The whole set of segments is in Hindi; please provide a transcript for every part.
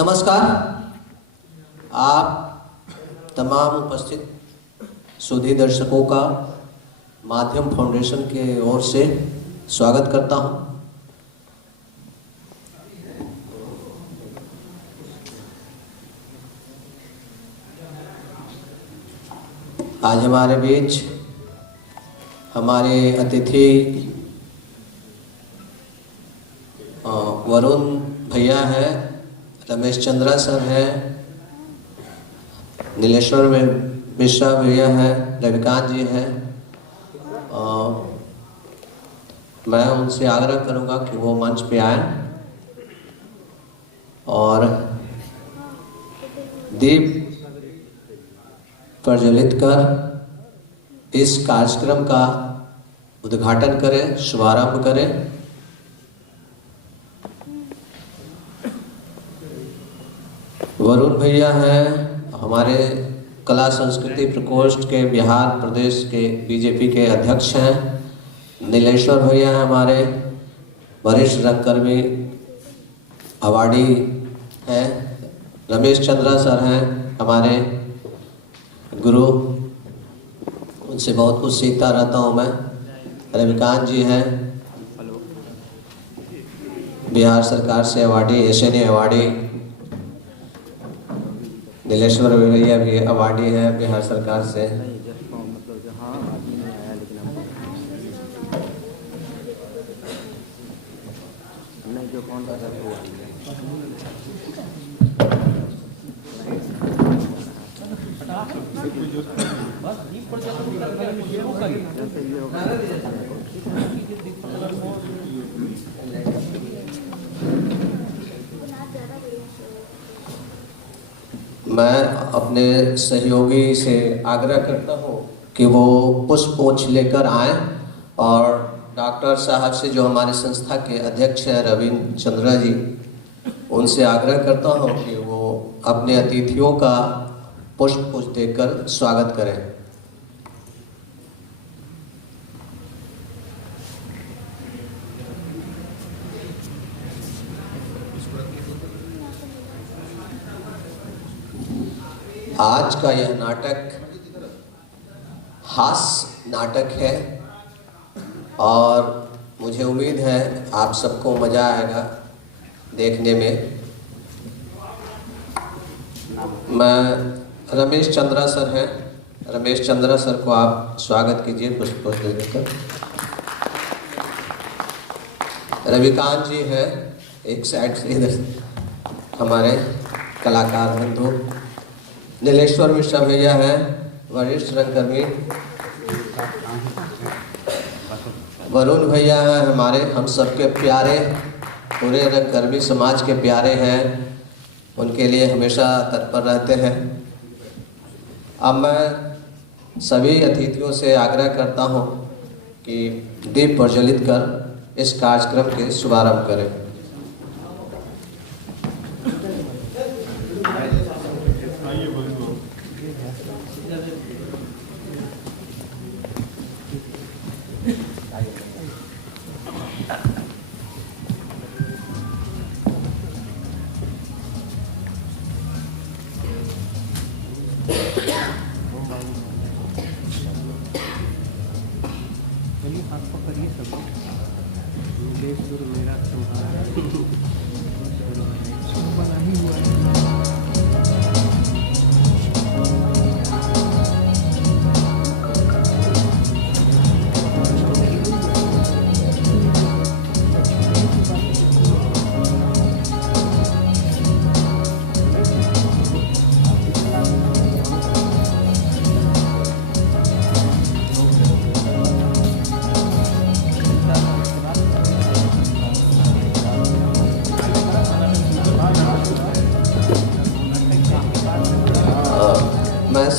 नमस्कार। आप तमाम उपस्थित सुधी दर्शकों का माध्यम फाउंडेशन के ओर से स्वागत करता हूं। आज हमारे बीच हमारे अतिथि वरुण भैया है, रमेश चंद्रा सर है, नीलेश्वर मिश्रा भैया है, रविकांत जी हैं। मैं उनसे आग्रह करूंगा कि वो मंच पे आए और दीप प्रज्वलित कर इस कार्यक्रम का उद्घाटन करें, शुभारंभ करें। वरुण भैया हैं हमारे कला संस्कृति प्रकोष्ठ के बिहार प्रदेश के बीजेपी के अध्यक्ष हैं। नीलेश्वर भैया हैं हमारे वरिष्ठ रंगकर्मी अवार्डी हैं। रमेश चंद्रा सर हैं हमारे गुरु, उनसे बहुत कुछ सीखता रहता हूँ मैं। रविकांत जी हैं बिहार सरकार से अवार्डी, एसएनए अवार्डी। नीलेश्वर भैया भी अवार्डी है बिहार सरकार से। मैं अपने सहयोगी से आग्रह करता हूँ कि वो पुष्पगुच्छ लेकर आएं और डॉक्टर साहब से, जो हमारे संस्था के अध्यक्ष हैं रविंद्र चंद्रा जी, उनसे आग्रह करता हूँ कि वो अपने अतिथियों का पुष्पगुच्छ देकर स्वागत करें। आज का यह नाटक हास्य नाटक है और मुझे उम्मीद है आप सबको मज़ा आएगा देखने में। मैं रमेश चंद्रा सर हैं, रमेश चंद्रा सर को आप स्वागत कीजिए पुष्प देकर। रविकांत जी हैं एक साइड से, इधर हमारे कलाकार बंधु। नीलेश्वर मिश्रा भैया हैं वरिष्ठ रंगकर्मी। वरुण भैया हैं हमारे हम सबके प्यारे, पूरे रंगकर्मी समाज के प्यारे हैं, उनके लिए हमेशा तत्पर रहते हैं। अब मैं सभी अतिथियों से आग्रह करता हूं कि दीप प्रज्वलित कर इस कार्यक्रम के शुभारंभ करें। हाथ पकड़िए सब। मेरा तुम्हारा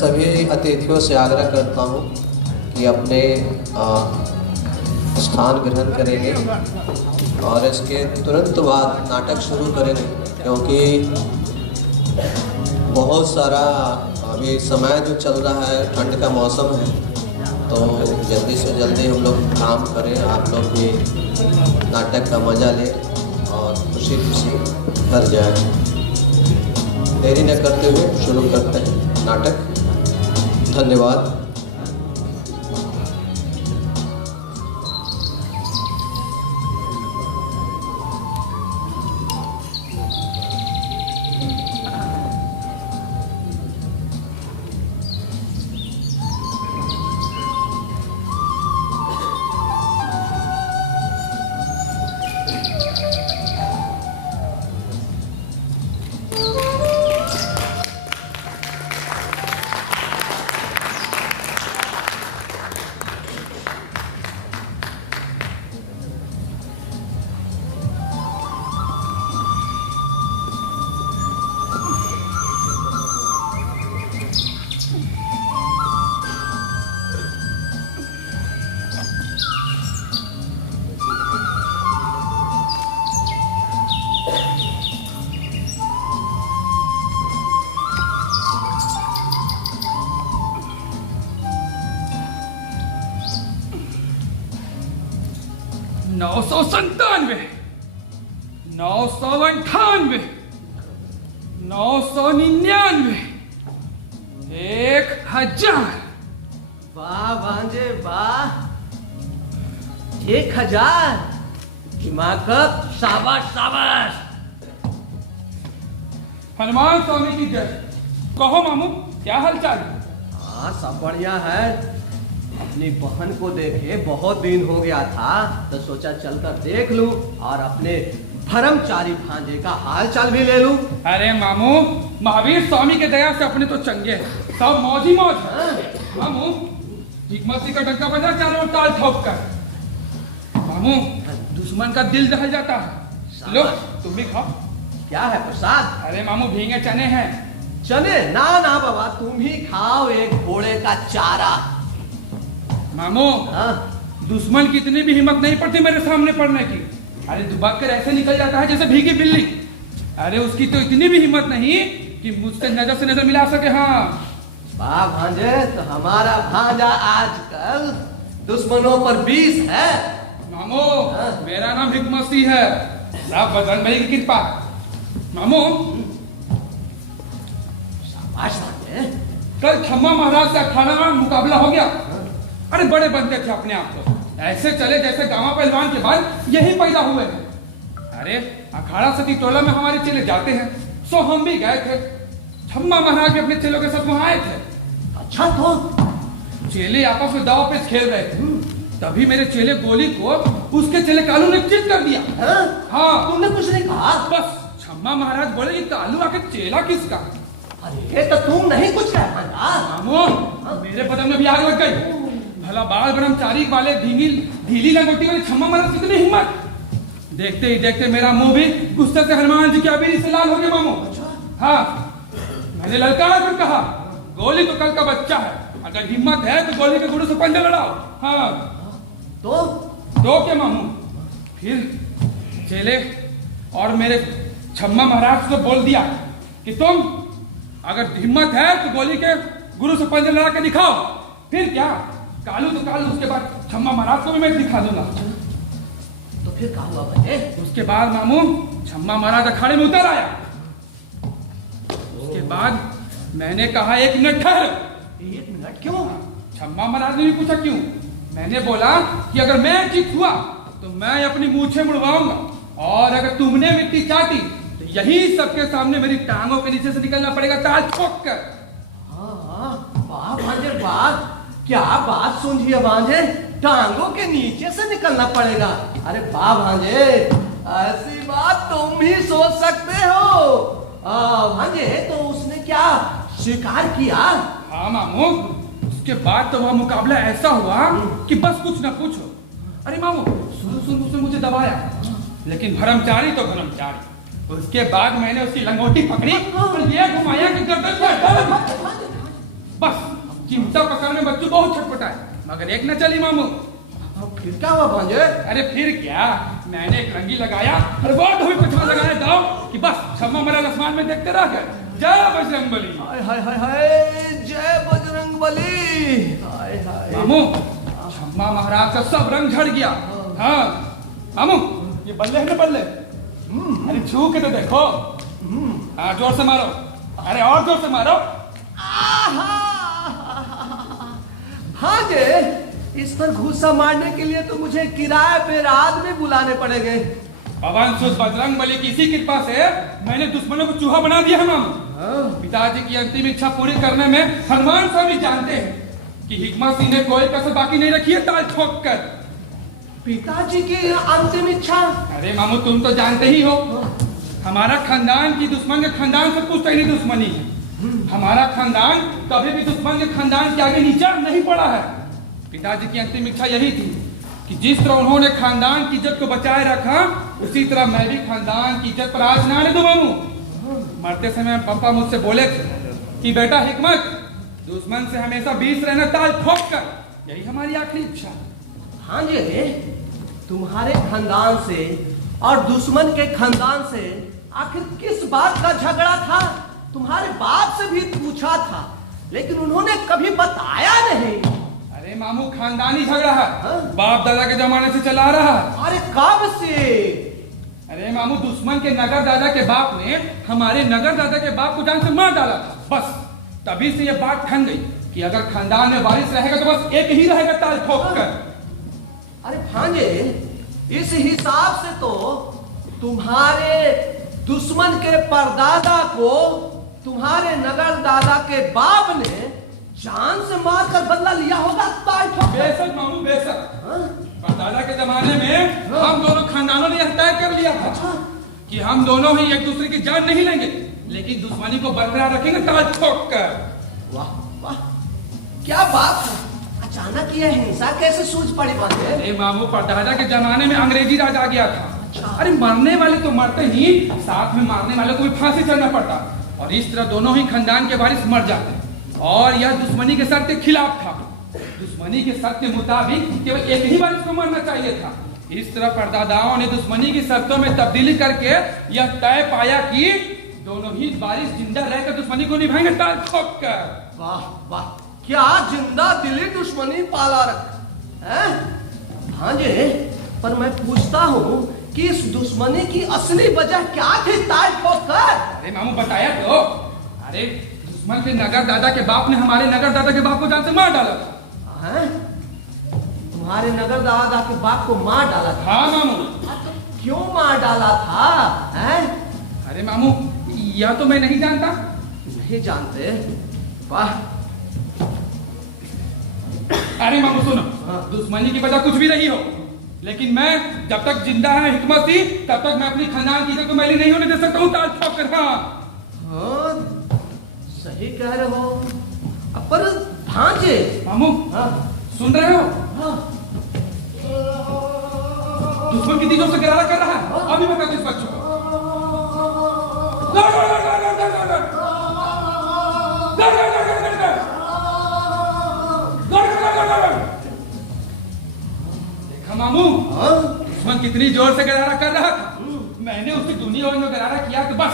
सभी अतिथियों से आग्रह करता हूँ कि अपने स्थान ग्रहण करेंगे और इसके तुरंत बाद नाटक शुरू करेंगे, क्योंकि बहुत सारा अभी समय जो चल रहा है, ठंड का मौसम है, तो जल्दी से जल्दी हम लोग काम करें, आप लोग भी नाटक का मज़ा लें और खुशी खुशी घर जाए। देरी न करते हुए शुरू करते हैं नाटक। धन्यवाद। नौ सौ 998, 999, 1000। वाह भांजे वाह, 1000। दिमाग शाबाश शाबाश। हनुमान स्वामी की जय। कहो मामू, क्या हालचाल? हाँ सब बढ़िया है। अपनी बहन को देखे बहुत दिन हो गया था, तो सोचा चलकर देख लूं और अपने धर्मचारी भांजे का हाल चाल भी ले लूं। अरे मामू, महावीर स्वामी के दया से अपने तो चंगे हैं, सब मौज ही मौज है। मामू, हिकमती का डंका बजा, चारों ओर ताल ठोक कर। मामू, दुश्मन का दिल दहल जाता है। लो, तुम भी खाओ। क्या है प्रसाद? अरे मामू, भीगे चने हैं। चने? ना ना बाबा, तुम ही खाओ, एक घोड़े का चारा। मामू, दुश्मन की इतनी भी हिम्मत नहीं पड़ती मेरे सामने पड़ने की। अरे दुबक कर ऐसे निकल जाता है जैसे भीगी बिल्ली। अरे उसकी तो इतनी भी हिम्मत नहीं कि मुझसे नजर से नजर मिला सके। हाँ वाह भांजे, तो हमारा भांजा आजकल दुश्मनों पर 20 है। मामू, मेरा नाम हिकमत सिंह है, सब बजरंग बली की कृपा। मामू, शाबाश भांजे। कल छम्मा महाराज से अखाड़ा में मुकाबला हो गया। अरे बड़े बनते थे अपने आप को, ऐसे चले जैसे गांव पहलवान के बाद यही पैदा हुए हैं। अरे अखाड़ा सती टोला में हमारे चेले जाते हैं, सो हम भी गए थे। छम्मा महाराज भी अपने चेलों के साथ वहां आए थे। अच्छा, तो चेले आपस में दाव पेच खेल रहे थे, तभी मेरे चेले गोली को उसके चेले कालू ने चित कर दिया। हाँ, तुमने कुछ नहीं कहा? बस छम्मा महाराज बोले ये कालू आके चेला किसका? अरे तो तुम नहीं कुछ कहा? मामू, मेरे बदन में भी आग लग गई। भला बाल ब्रह्मचारी वाले ढीली लंगोटी वाले छम्मा महाराज कितनी हिम्मत! देखते ही देखते मेरा मुंह भी गुस्से से हनुमान जी की अबीरी से लाल हो गया। मामू, हाँ, मैंने ललकारा कर कहा, गोली तो कल का बच्चा है, अगर हिम्मत है तो गोली के गुरु से पंजा लड़ाओ। हाँ तो क्या मामू? फिर चेले और मेरे छम्मा महाराज को बोल दिया कि तुम अगर हिम्मत है तो गोली के गुरु से पंजा लड़ा के दिखाओ। फिर क्या, कालू तो कालू, उसके बाद छम्मा महाराज को भी मैं दिखा दूंगा। तो फिर क्या हुआ बने? उसके बाद मामू, छम्मा महाराज अखाड़े में उतर आया। उसके बाद मैंने कहा 1 मिनट ठहर। 1 मिनट क्यों? छम्मा महाराज ने भी पूछा क्यों। मैंने बोला कि अगर मैं जीत हुआ तो मैं अपनी मूछें मुड़वाऊंगा, और अगर तुमने मिट्टी चाटी तो यही सबके सामने मेरी टांगों के नीचे से निकलना पड़ेगा, ताल ठोक कर। वाह भांजे वाह, क्या बात सुनिए भांजे, टांगों के नीचे से निकलना पड़ेगा। अरे वाह भांजे, ऐसी बात तुम ही सोच सकते हो। भांजे, तो उसने क्या स्वीकार किया? हाँ मामू, उसके बाद तो वह मुकाबला ऐसा हुआ कि बस कुछ न पूछो। अरे मामू, शुरू उसने मुझे दबाया, लेकिन भ्रमचारी तो भ्रमचारी। उसके बाद मैंने उसकी लंगोटी पकड़ी और ये घुमाया कि गर्दन पर। बस चिमटा पकड़ने बच्चों बहुत छटपटाए, मगर एक न चली मामू। फिर क्या हुआ भांजे? अरे फिर क्या, मैंने एक रंगी लगाया और वो धोबी पछवा लगाया दाव कि बस छम्मा मरा आसमान में देखते रह गए। जय बजरंगबली। हाय हाय हाय हाय, जय बजरंगबली। हाय हाय मामू, छम्मा महाराज का सब रंग झड़ गया। हाँ मामू, ये बल्ले है ना बल्ले, अरे छू के तो देखो। हाँ जोर से मारो, अरे और जोर से मारो। भांजे, इस पर घूसा मारने के लिए तो मुझे किराए पे रात में बुलाने पड़ेंगे। पवन सुत बजरंगबली की इसी कृपा से मैंने दुश्मनों को चूहा बना दिया है मामू। पिताजी की अंतिम इच्छा पूरी करने में हनुमान स्वामी जानते हैं कि हिकमत सिंह ने कोई कसर बाकी नहीं रखी है ताल ठोक कर। पिताजी की अंतिम इच्छा? अरे मामू तुम तो जानते ही हो, हमारा खानदान की दुश्मन के खानदान से कुछ नहीं दुश्मनी है। हमारा खानदान कभी भी दुश्मन के खानदान के आगे नीचा नहीं पड़ा है। पिताजी की अंतिम इच्छा यही थी कि जिस तरह उन्होंने खानदान की इज्जत को बचाए रखा, उसी तरह मैं भी खानदान की इज्जत पर आज ना आने दूं मामू। मरते समय पापा मुझसे बोले थे कि बेटा हिकमत, दुश्मन से हमेशा 20 रहना ताल ठोक कर, यही हमारी आखिरी इच्छा। हाँ जी, तुम्हारे खानदान से और दुश्मन के खानदान से आखिर किस बात का झगड़ा था? तुम्हारे बाप से भी पूछा था, लेकिन उन्होंने कभी बताया नहीं। अरे मामू, खानदानी झगड़ा है, बाप दादा के जमाने से चला रहा है। अरे कब से? अरे मामू, दुश्मन के नगर दादा के बाप ने हमारे नगर दादा के बाप को जान से मार डाला था। बस तभी से ये बात ठन गई कि अगर खानदान में वारिस रहेगा तो बस एक ही रहेगा ताल ठोक कर। अरे भांजे, इस हिसाब से तो तुम्हारे दुश्मन के परदादा को तुम्हारे नगर दादा के बाप ने जान से मारकर बदला लिया होगा ताल ठोक कर। बेशक मामू बेशक, परदादा के जमाने में हम दोनों खानदानों ने यह तय कर लिया था कि हम दोनों ही एक दूसरे की जान नहीं लेंगे, लेकिन दुश्मनी को बरकरार रखेंगे ताल ठोक कर। वाह वाह, क्या बात है! अचानक यह हिंसा कैसे सूझ पड़ी बातें? अरे मामू, परदादा के जमाने में अंग्रेजी राज आ गया था। अरे मरने वाले तो मरते ही, साथ में मारने वाले को भी फांसी चढ़ना पड़ता, और इस तरह दोनों ही खानदान के वारिस मर जाते। और यह दुश्मनी के शर्त के खिलाफ था। दुश्मनी के शर्त के मुताबिक केवल एक ही वारिस को मरना चाहिए था। इस तरह परदादाओं ने दुश्मनी की शर्तों में तब्दीली करके यह तय पाया कि दोनों ही वारिस जिंदा रहकर दुश्मनी को निभाएंगे ताल ठोक कर। वाह वाह, क्या जिंदा दिली दुश्मनी पाला रखा है भांजे। पर मैं पूछता हूँ कि इस दुश्मनी की असली वजह क्या थी ताल ठोक कर? अरे मामू बताया तो, अरे दुश्मन के नगर दादा के बाप ने हमारे नगर दादा के बाप को जान से मार डाला था। हैं? तुम्हारे नगर दादा के बाप को मार डाला था? हाँ मामू। तो क्यों मार डाला था? हैं? अरे मामू, यह तो मैं नहीं जानता। नहीं जानते? वाह। अरे मामू सुनो, दुश्मनी की वजह कुछ भी नहीं हो, लेकिन मैं जब तक जिंदा है हिकमत थी, तब तक मैं अपनी खानदान की इज्जत को मैली नहीं होने दे सकता हूँ ताल ठोक कर। हाँ, सही कह रहे हो। पर भांजे मामू, सुन रहे हो? दुश्मन कितनी जोर से गिरारा कर रहा है, अभी बता दो इस बच्चों को। देखा मामू, दुश्मन कितनी जोर से गिरारा कर रहा था। मैंने उसकी दुनिया और में गिरारा किया तो बस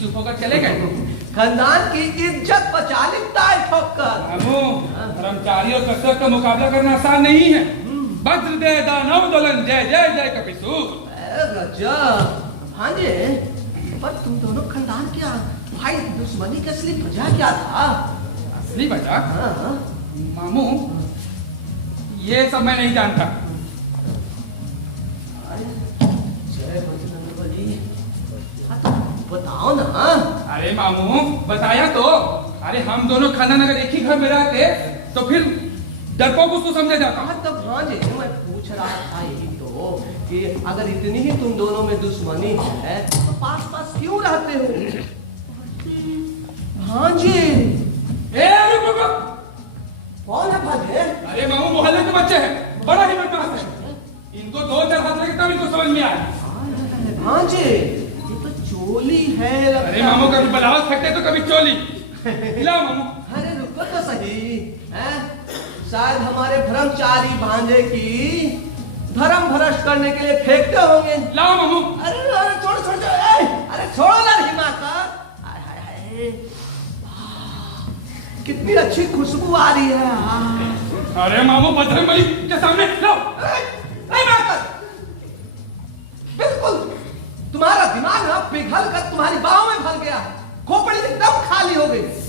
चुप होकर चले गए। खानदान की इज्जत बचा ली ताल ठोक कर। मामू, कर्मचारी और कसरत का मुकाबला करना आसान नहीं है। वज्र दे दानव दलन, जय जय जय कपिसूर। गजब भांजे, पर तुम दोनों खानदान क्या भाई दुश्मनी की असली वजह क्या था? असली वजह? हाँ। मामू, ये सब मैं नहीं जानता। जय बजरंगबली, बताओ ना। अरे मामू बताया तो, अरे हम दोनों खानदान अगर एक ही घर में रहते तो फिर डरपोक उसको समझा जाता। हाँ तब भांजे, मैं पूछ रहा था यही तो कि अगर इतनी ही तुम दोनों में दुश्मनी है तो पास पास क्यों रहते हो? भांजे, कौन है भांजे? अरे मामू, मोहल्ले के बच्चे हैं, बड़ा ही बदमाश है। इनको 2-4 हाथ लगे तब इनको समझ में आया। भांजे, ये तो चोली है लगता। अरे मामू, कभी ब्लाउज फटे तो कभी चोली। हिलाओ मामू। अरे रुको रुको तो सही, हैं? शायद हमारे ब्रह्मचारी भांजे की धर्म भ्रष्ट करने के लिए फेंकते होंगे। लाओ मामू। अरे छोड़ो छोड़ो, अरे छोड़ो ना हिमाकत। हाय हाय हाय, वाह, कितनी अच्छी खुशबू आ रही है। अरे मामू बजरंगबली के सामने लाओ। हिमाकत, बिल्कुल तुम्हारा दिमाग ना पिघल कर तुम्हारी बाहों में भर गया, खोपड़ी एकदम खाली हो गई।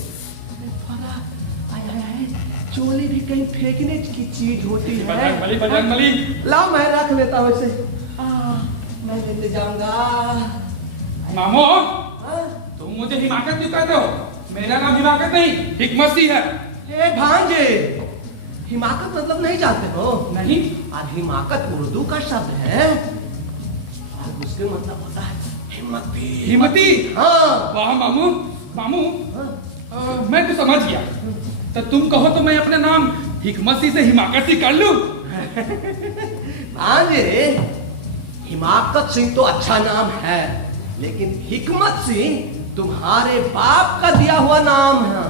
चोली भी कहीं फेंकने की चीज होती है। बजरंगबली लाओ मैं रख लेता हूँ इसे। मैं लेते जाऊंगा। मामू हाँ? तुम मुझे हिमाकत क्यों कहते हो? मेरा नाम हिमाकत नहीं हिकमत सिंह है। ए भांजे, हिमाकत मतलब नहीं जानते हो? नहीं। और हिमाकत उर्दू का शब्द है और उसके मतलब होता है हिम्मती। हिम्मती? हाँ। वाह मामू। मामू हाँ? मैं तो समझ गया। तो तुम कहो तो मैं अपना नाम हिकमत सिंह से हिमाकत सिंह कर लूं? भांजे, हिमाकत सिंह तो अच्छा नाम है, लेकिन हिकमत सिंह तुम्हारे बाप का दिया हुआ नाम है,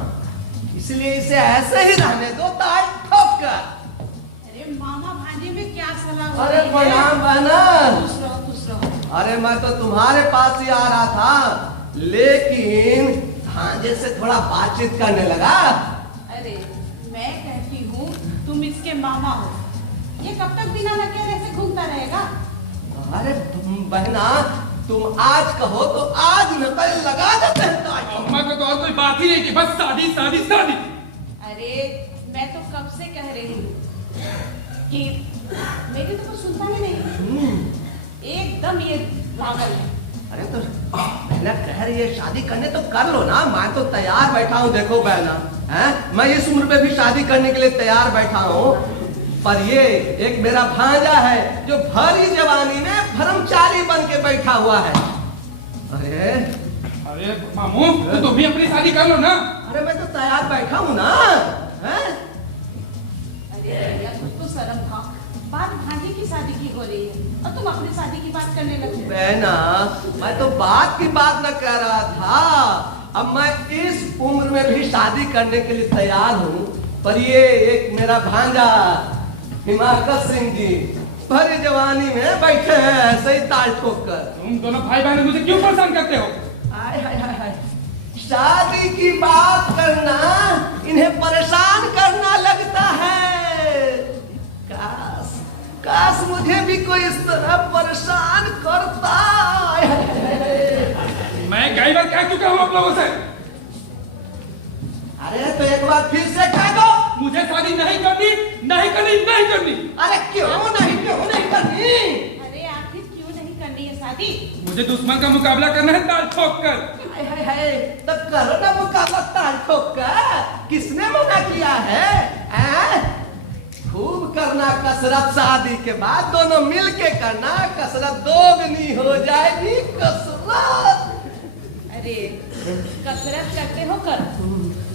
इसलिए इसे ऐसे ही रहने दो ताल ठोक कर। अरे मामा भांजे में क्या सलाह हो अरे रही है? प्रणाम बहना। खुश रहो खुश रहो। अरे मैं तो तुम्हारे पास ही आ रहा था, लेकिन भांजे से थोड़ा बातचीत करने लगा। अरे मैं कहती हूँ तुम इसके मामा हो, ये कब तक बिना नकेरे से घूमता रहेगा? अरे तुम बहना, तुम आज कहो तो आज नकल लगा देते हैं ताल ठोक। अम्मा को तो और कोई बात ही नहीं की, बस शादी शादी शादी। अरे मैं तो कब से कह रही हूँ कि मेरी तो कुछ सुनता ही नहीं, एकदम ये पागल है। अरे तो बहना कह रही है शादी करने तो कर लो ना, मैं तो तैयार बैठा हूँ। देखो बहना, हैं? मैं इस उम्र में भी शादी करने के लिए तैयार बैठा हूँ, पर ये एक मेरा भांजा है जो भरी जवानी में ब्रह्मचारी बन के बैठा हुआ है। अरे अरे मामू तो तुम भी अपनी शादी कर लो ना। अरे मैं तो तैयार बैठा हूँ ना, हैं? अरे भैया कुछ तो शर्म था, बात भांजे की शादी की हो रही है और तुम अपनी शादी की बात करने लगे। बहना, मैं तो बात की बात न कर रहा था। अब मैं इस उम्र में भी शादी करने के लिए तैयार हूँ, पर ये एक मेरा भांजा हिमाकत सिंह जी भरी जवानी में बैठे हैं ऐसे ही ताल ठोक कर। तुम दोनों भाई बहन मुझे क्यों परेशान करते हो? हाय हाय हाय हाय, शादी की बात करना इन्हें परेशान करना लगता है। काश काश मुझे भी कोई इस तरह परेशान करता। हाय हाय हाय हाय। मैं कई बार कह चुका हूँ आप लोगों से, अरे तो एक बार फिर से कह दो। मुझे शादी नहीं करनी नहीं करनी नहीं करनी। अरे क्यों नहीं करनी? अरे आखिर क्यों नहीं करनी है शादी? मुझे दुश्मन का मुकाबला करना है ताल ठोक कर। हाय हाय हाय, तो करो ना मुकाबला ताल ठोक कर। किसने मना किया है? खूब करना कसरत, शादी के बाद दोनों मिल के करना, कसरत दोगुनी हो जाएगी कसरत। अरे कसरत करते हो करो,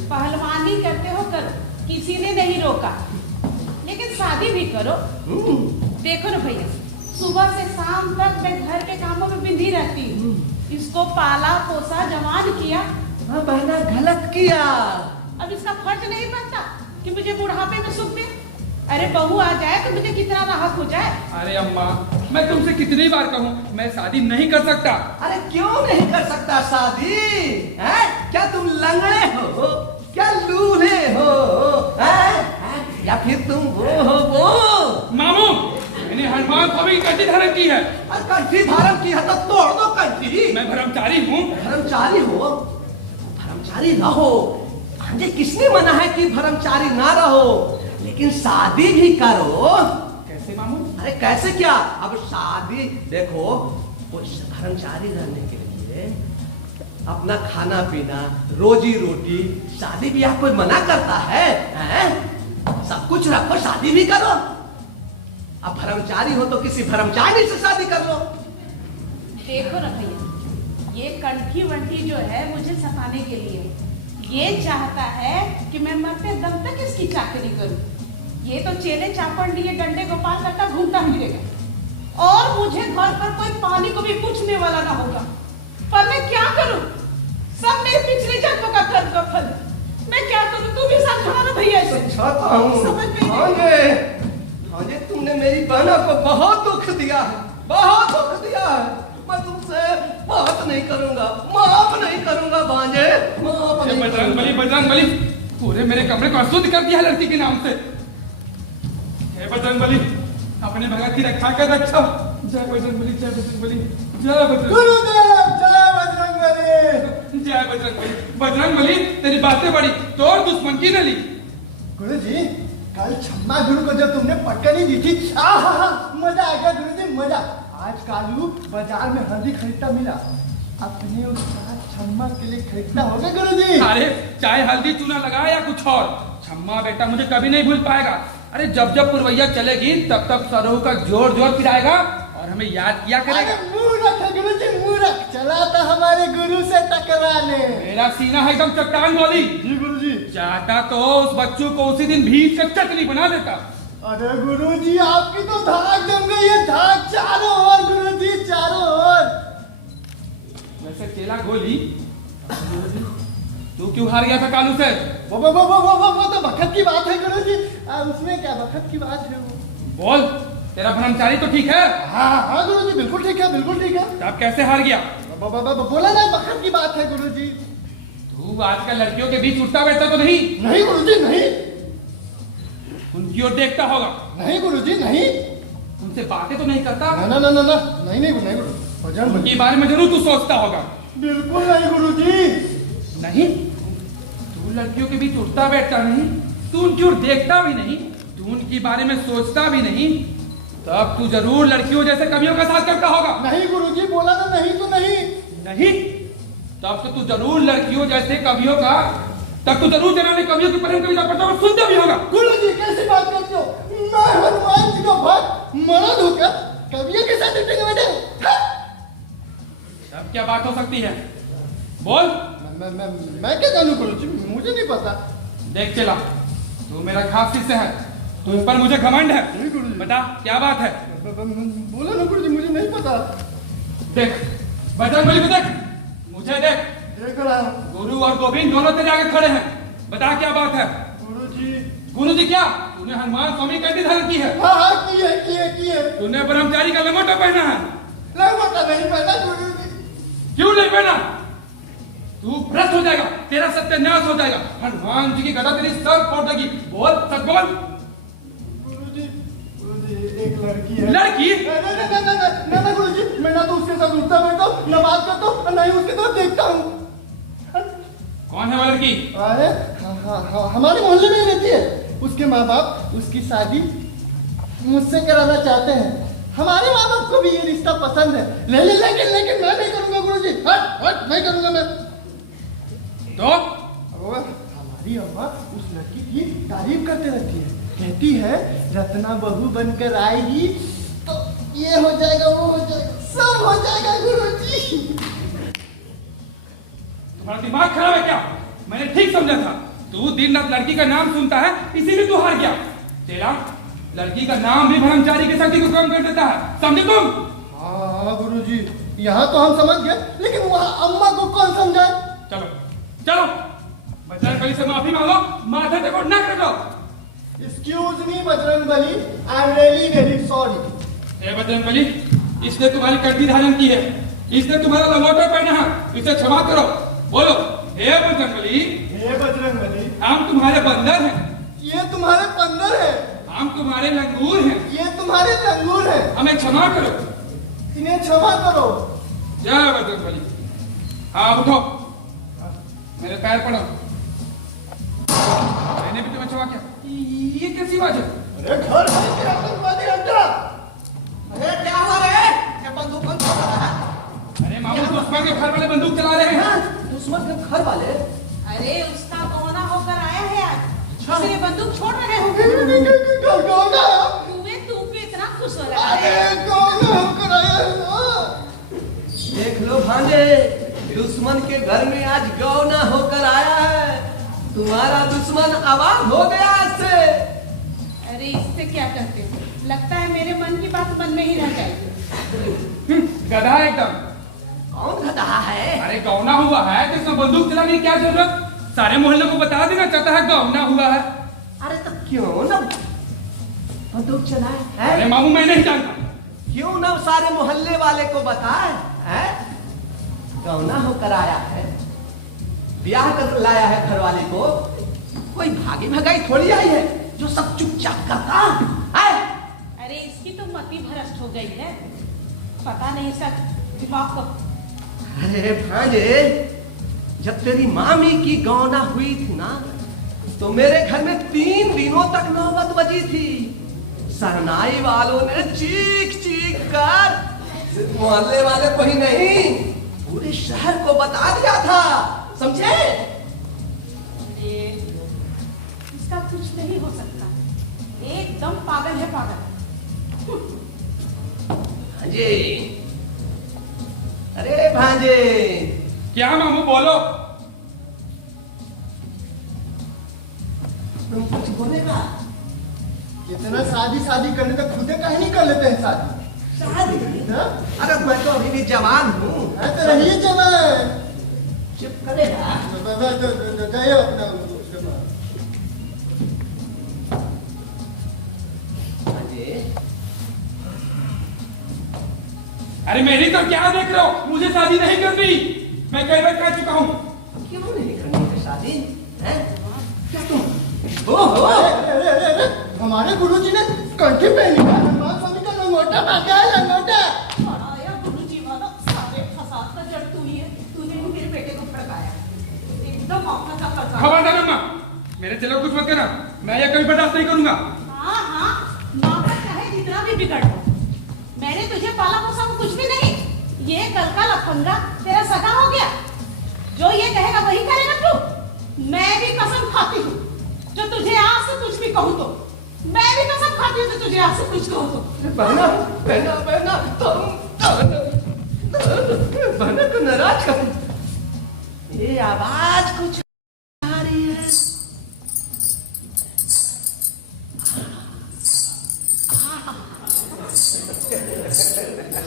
पहलवानी करते हो करो, किसी ने नहीं रोका, लेकिन शादी भी करो। देखो ना भैया, सुबह से शाम तक मैं घर के कामों में बिंधी रहती हूँ, इसको पाला पोसा जवान किया। हाँ बहना, गलत किया। अब इसका फर्ज नहीं बनता कि मुझे बुढ़ापे में सुख मिले? अरे बहू आ जाए तो मुझे कितना राहत हो जाए। अरे अम्मा, मैं तुमसे कितनी बार कहूँ मैं शादी नहीं कर सकता। अरे क्यों नहीं कर सकता शादी? हैं? क्या तुम लंगड़े हो? क्या लूले हो? हैं? या फिर तुम वो? मामू, मैंने हनुमान स्वामी की कंठी धारण की है। और कंठी धारण की है तो तोड़ दो कंठी। मैं ब्रह्मचारी हूँ। ब्रह्मचारी हो? ब्रह्मचारी रहो। भांजे, किसने मना है कि ब्रह्मचारी ना रहो, लेकिन शादी भी करो। कैसे मामू? अरे कैसे क्या? अब शादी देखो, उस ब्रह्मचारी रहने के लिए अपना खाना पीना, रोजी रोटी, शादी भी आप कोई मना करता है? हैं? सब कुछ रखो, शादी भी करो। अब ब्रह्मचारी हो तो किसी ब्रह्मचारी से शादी कर लो। देखो ना भैया, ये कंठी वंठी जो है मुझे सताने के लिए, ये चाहता है कि मैं मरते दम तक इसकी चाकरी करूं। ये तो चेले चापड़ लिए डंडे गोपाल करता घूमता फिरेगा और मुझे घर पर कोई पानी को भी पूछने वाला ना होगा। पर मैं क्या करूं? सब मेरे पिछले जन्मों का कर्म का फल है। मैं क्या करूं? तू भी साथ समझाता हूँ। समझ में नहीं। भांजे, भांजे तुमने मेरी बहना को बहुत दुख दिया है, बहुत दुख दिया है। मैं तुमसे बात नहीं करूंगा, माफ नहीं करूंगा भांजे, माफ नहीं बजरंग बली, करूंगा। बजरंग बली, पूरे मेरे कमरे को अशुद्ध कर दिया है लड़की के नाम से। हे बजरंग बली, अपने भगत की रक्षा कर रक्षा। जय बजरंग बली, जय बजरंग बली, जय बजरंग गुरुदेव जय बजरंग बली। जय बजरंग बली। बजरंग बली, तेरी बातें बड़ी तोड़ दुश्मन की नली। गुरुजी कल छम्मा गुरु को जब तुमने पटकनी दी थी, आहा मजा आ गया गुरुजी, मजा। आज कालू बाजार में हल्दी खरीदता मिला, अपने उस्ताद छम्मा के लिए खरीदता होगा गुरुजी। अरे चाहे हल्दी चूना लगा या कुछ और, छम्मा बेटा मुझे कभी नहीं भूल पाएगा। अरे जब जब पुरवैया चलेगी तब तब सरोह का जोर जोर पिराएगा और हमें याद किया करेगा। अरे मूर्ख है गुरुजी, मूर्ख, चला था हमारे गुरु से टकराने। मेरा सीना है एकदम चट्टान बोली। जी गुरुजी। चाहता तो उस बच्चों को उसी दिन भीग से चटनी बना देता। अरे गुरुजी आपकी तो धाक जम गई है, धाक चारों ओर गुरुजी, चारों ओर। वैसे चेला गोली, तू क्यों हार गया था कालू से? वो तो बखत की बात है गुरुजी, उसमें क्या बखत की बात है वो। बोल, तेरा ब्रह्मचारी तो ठीक है? हाँ गुरुजी बिल्कुल ठीक है, बिल्कुल ठीक है। तब कैसे हार गया? बोला ना बखत की बात है गुरुजी। तू आजकल लड़कियों के बीच उठता बैठता तो नहीं? नहीं गुरुजी नहीं, उनकी ओर देखता होगा? नहीं गुरुजी नहीं, उनसे बातें तो नहीं करता? ना ना ना ना नहीं नहीं नहीं बजरंग बली, उनके बारे में जरूर तू सोचता होगा। बिल्कुल नहीं गुरुजी। नहीं, तू लड़कियों के बीच उठता बैठता नहीं, तू उनकी ओर देखता भी नहीं, तू उनके बारे में सोचता भी नहीं, तब तू जरूर लड़कियों जैसे कवियों का साथ करता होगा। नहीं गुरुजी, बोला ना नहीं तो नहीं। नहीं, तब तो तू जरूर लड़कियों जैसे कवियों का, तब तो जरूर जनाने कवियों की प्रेम कविता पढ़ता और सुनता भी होगा। गुरुजी कैसी बात करते हो, मैं हनुमान जी का भक्त मर्द होकर कवियों के साथ उठेंगे बेटे। तब क्या बात हो सकती है? बोल। मैं क्या जानूं गुरुजी, मुझे नहीं पता। देख चला, तू मेरा खास शिष्य है, तुझ पर मुझे घमंड है। नहीं गुरुजी। बता क्या बात है? बोला ना गुरुजी, मुझे नहीं पता। देख, बजरंग बली को देख, मुझे देख। देख रहा हूँ गुरु और गोविंद दोनों तेरे आगे खड़े हैं, बता क्या बात है? गुरुजी। गुरुजी क्या? तूने हनुमान स्वामी कैसे धारण की है? हाँ किए। तूने ब्रह्मचारी का लंगोटा पहना है। लंगोटा नहीं पहना गुरुजी। क्यों नहीं पहना? तू भ्रष्ट हो जाएगा, तेरा सत्यानाश हो जाएगा, हनुमान जी की गदा तेरी सर फोड़ देगी। बोल, सच बोल। गुरुजी एक लड़की है। लड़की? ना गुरुजी, मैं ना तो उसके साथ उठता बैठता हूँ, ना बात करता हूँ, ना ही उसकी तरफ देखता हूँ। कौन है वो लड़की? अरे हमारे मोहल्ले में ही रहती है। उसके माँ बाप उसकी शादी मुझसे कराना चाहते हैं। हमारे माँ बाप को भी ये रिश्ता पसंद है, लेकिन मैं नहीं करूंगा गुरुजी। हट नहीं करूंगा मैं। तो हमारी अम्मा उस लड़की की तारीफ करते रहती है, कहती है रत्ना बहू बनकर आएगी तो ये हो जाएगा, वो हो जाएगा, सब हो जाएगा गुरुजी। तुम्हारा दिमाग खराब है क्या? मैंने ठीक समझा था, तू दिन रात लड़की का नाम सुनता है, इसीलिए तू हार गया। तेरा लड़की का नाम भी ब्रह्मचारी की शक्ति को कम कर देता है, समझे तुम? हाँ गुरुजी, यहाँ तो हम समझ गए, लेकिन वहाँ अम्मा को कौन समझाए? चलो चलो, बजरंग बली से माफी मांगो, माथे देखो, नक रखो। Excuse me Bajrang Bali, I am really very sorry। हे बजरंग बली, इसने तुम्हारी कंठी धारण की है, इसने तुम्हारा लंगोटा पहना है, इसे क्षमा करो। बोलो, हे बजरंग बली। हे बजरंग बली, हम तुम्हारे बंदर हैं, ये तुम्हारे बंदर है, हम तुम्हारे लंगूर हैं, ये तुम्हारे लंगूर है, हमें क्षमा करो, इन्हें क्षमा करो। जय बजरंग बली। हाँ उठो, मेरे पैर पड़ो। मैंने भी तुम्हें क्षमा किया। ये कैसी बात है? अरे घर के आतंकवादी अड्डा। अरे क्या हो रहा है? ये बंदूक कौन चला रहा है? अरे मामू, दुश्मन के घर वाले बंदूक चला रहे हैं। दुश्मन के घर वाले? अरे उसका गौना होकर आया है आज, इसलिए बंदूक छोड़ रहे हो। कौन है? तू पे इतना खुश हो रहा है। अरे कौन होकर आया है? देख लो भांजे, दुश्मन के घर में आज गौना होकर आया है। तुम्हारा दुश्मन आवाज हो गया आज से। अरे इससे क्या करते हो? लगता है मेरे मन की बात मन में ही रह जाएगी। गधा एकदम। कौन गधा है? अरे गौना हुआ है तो इसमें बंदूक चलाने की क्या जरूरत? सारे मोहल्ले को बता देना चाहता है गौना हुआ है। अरे तो क्यों ना बंदूक चलाए अरे हैं? मामू मैं नहीं जानता। क्यों ना सारे मोहल्ले वाले को बताए हैं? गौना होकर आया है, ब्याह कर लाया है घर वाले को, कोई भागी भगाई थोड़ी आई है जो सब चुपचाप करता है। अरे इसकी तो मति भ्रष्ट हो गई है, पता नहीं सर दिमाग को। अरे भांजे, जब तेरी मामी की गौना हुई थी ना, तो मेरे घर में 3 दिनों तक नौबत बजी थी। सहनाई वालों ने चीख चीख कर सिर्फ मोहल्ले वाले को ही नहीं, पूरे शहर को बता दिया था, समझे? अरे इसका कुछ नहीं हो सकता, एकदम पागल है पागल। भांजे, अरे भांजे, क्या मामू बोलो। तुम कुछ बोलेगा? कितना शादी करने तक खुदे कहीं नहीं कर लेते हैं शादी। शादी? हाँ? अरे मैं तो अभी भी जवान हूँ। हाँ, तो रहिए जवान। चुप करेगा? जाइए अपना उसके बाद। भांजे, अरे मेरी तो क्या देख रहे हो, मुझे शादी नहीं करनी, मैं कई बार कह चुका हूँ। क्यों नहीं करनी है शादी? हैं? क्या तुम? ओहो! अरे, हमारे गुरुजी ने कंठी पहनी है, हनुमान स्वामी का लंगोटा बांधा है, लंगोटा। बड़ा या गुरुजी वाला सारे फसाद का जड़ तू ही है, तूने ही मेरे बेटे को भड़काया, एकदम औखा का फसाद। खबरदार अम्मा, मेरे चलो कुछ मत करना, मैं ये कभी बर्दाश्त नहीं करूंगा। हाँ, नौकर चाहे जितना भी बिगड़ हो, मैंने तुझे पाला पोसा कुछ भी नहीं। ये कल का लफंगा तेरा सगा हो गया, जो ये कहेगा वही करेगा तू। मैं भी कसम खाती हूँ, जो तुझे आज से कुछ भी कहूँ तो, मैं भी कसम खाती हूँ, जो तुझे आज से कुछ कहूँ तो। बहना, बहना, बहना, बहना को नाराज कर। ये आवाज कुछ आ रही है।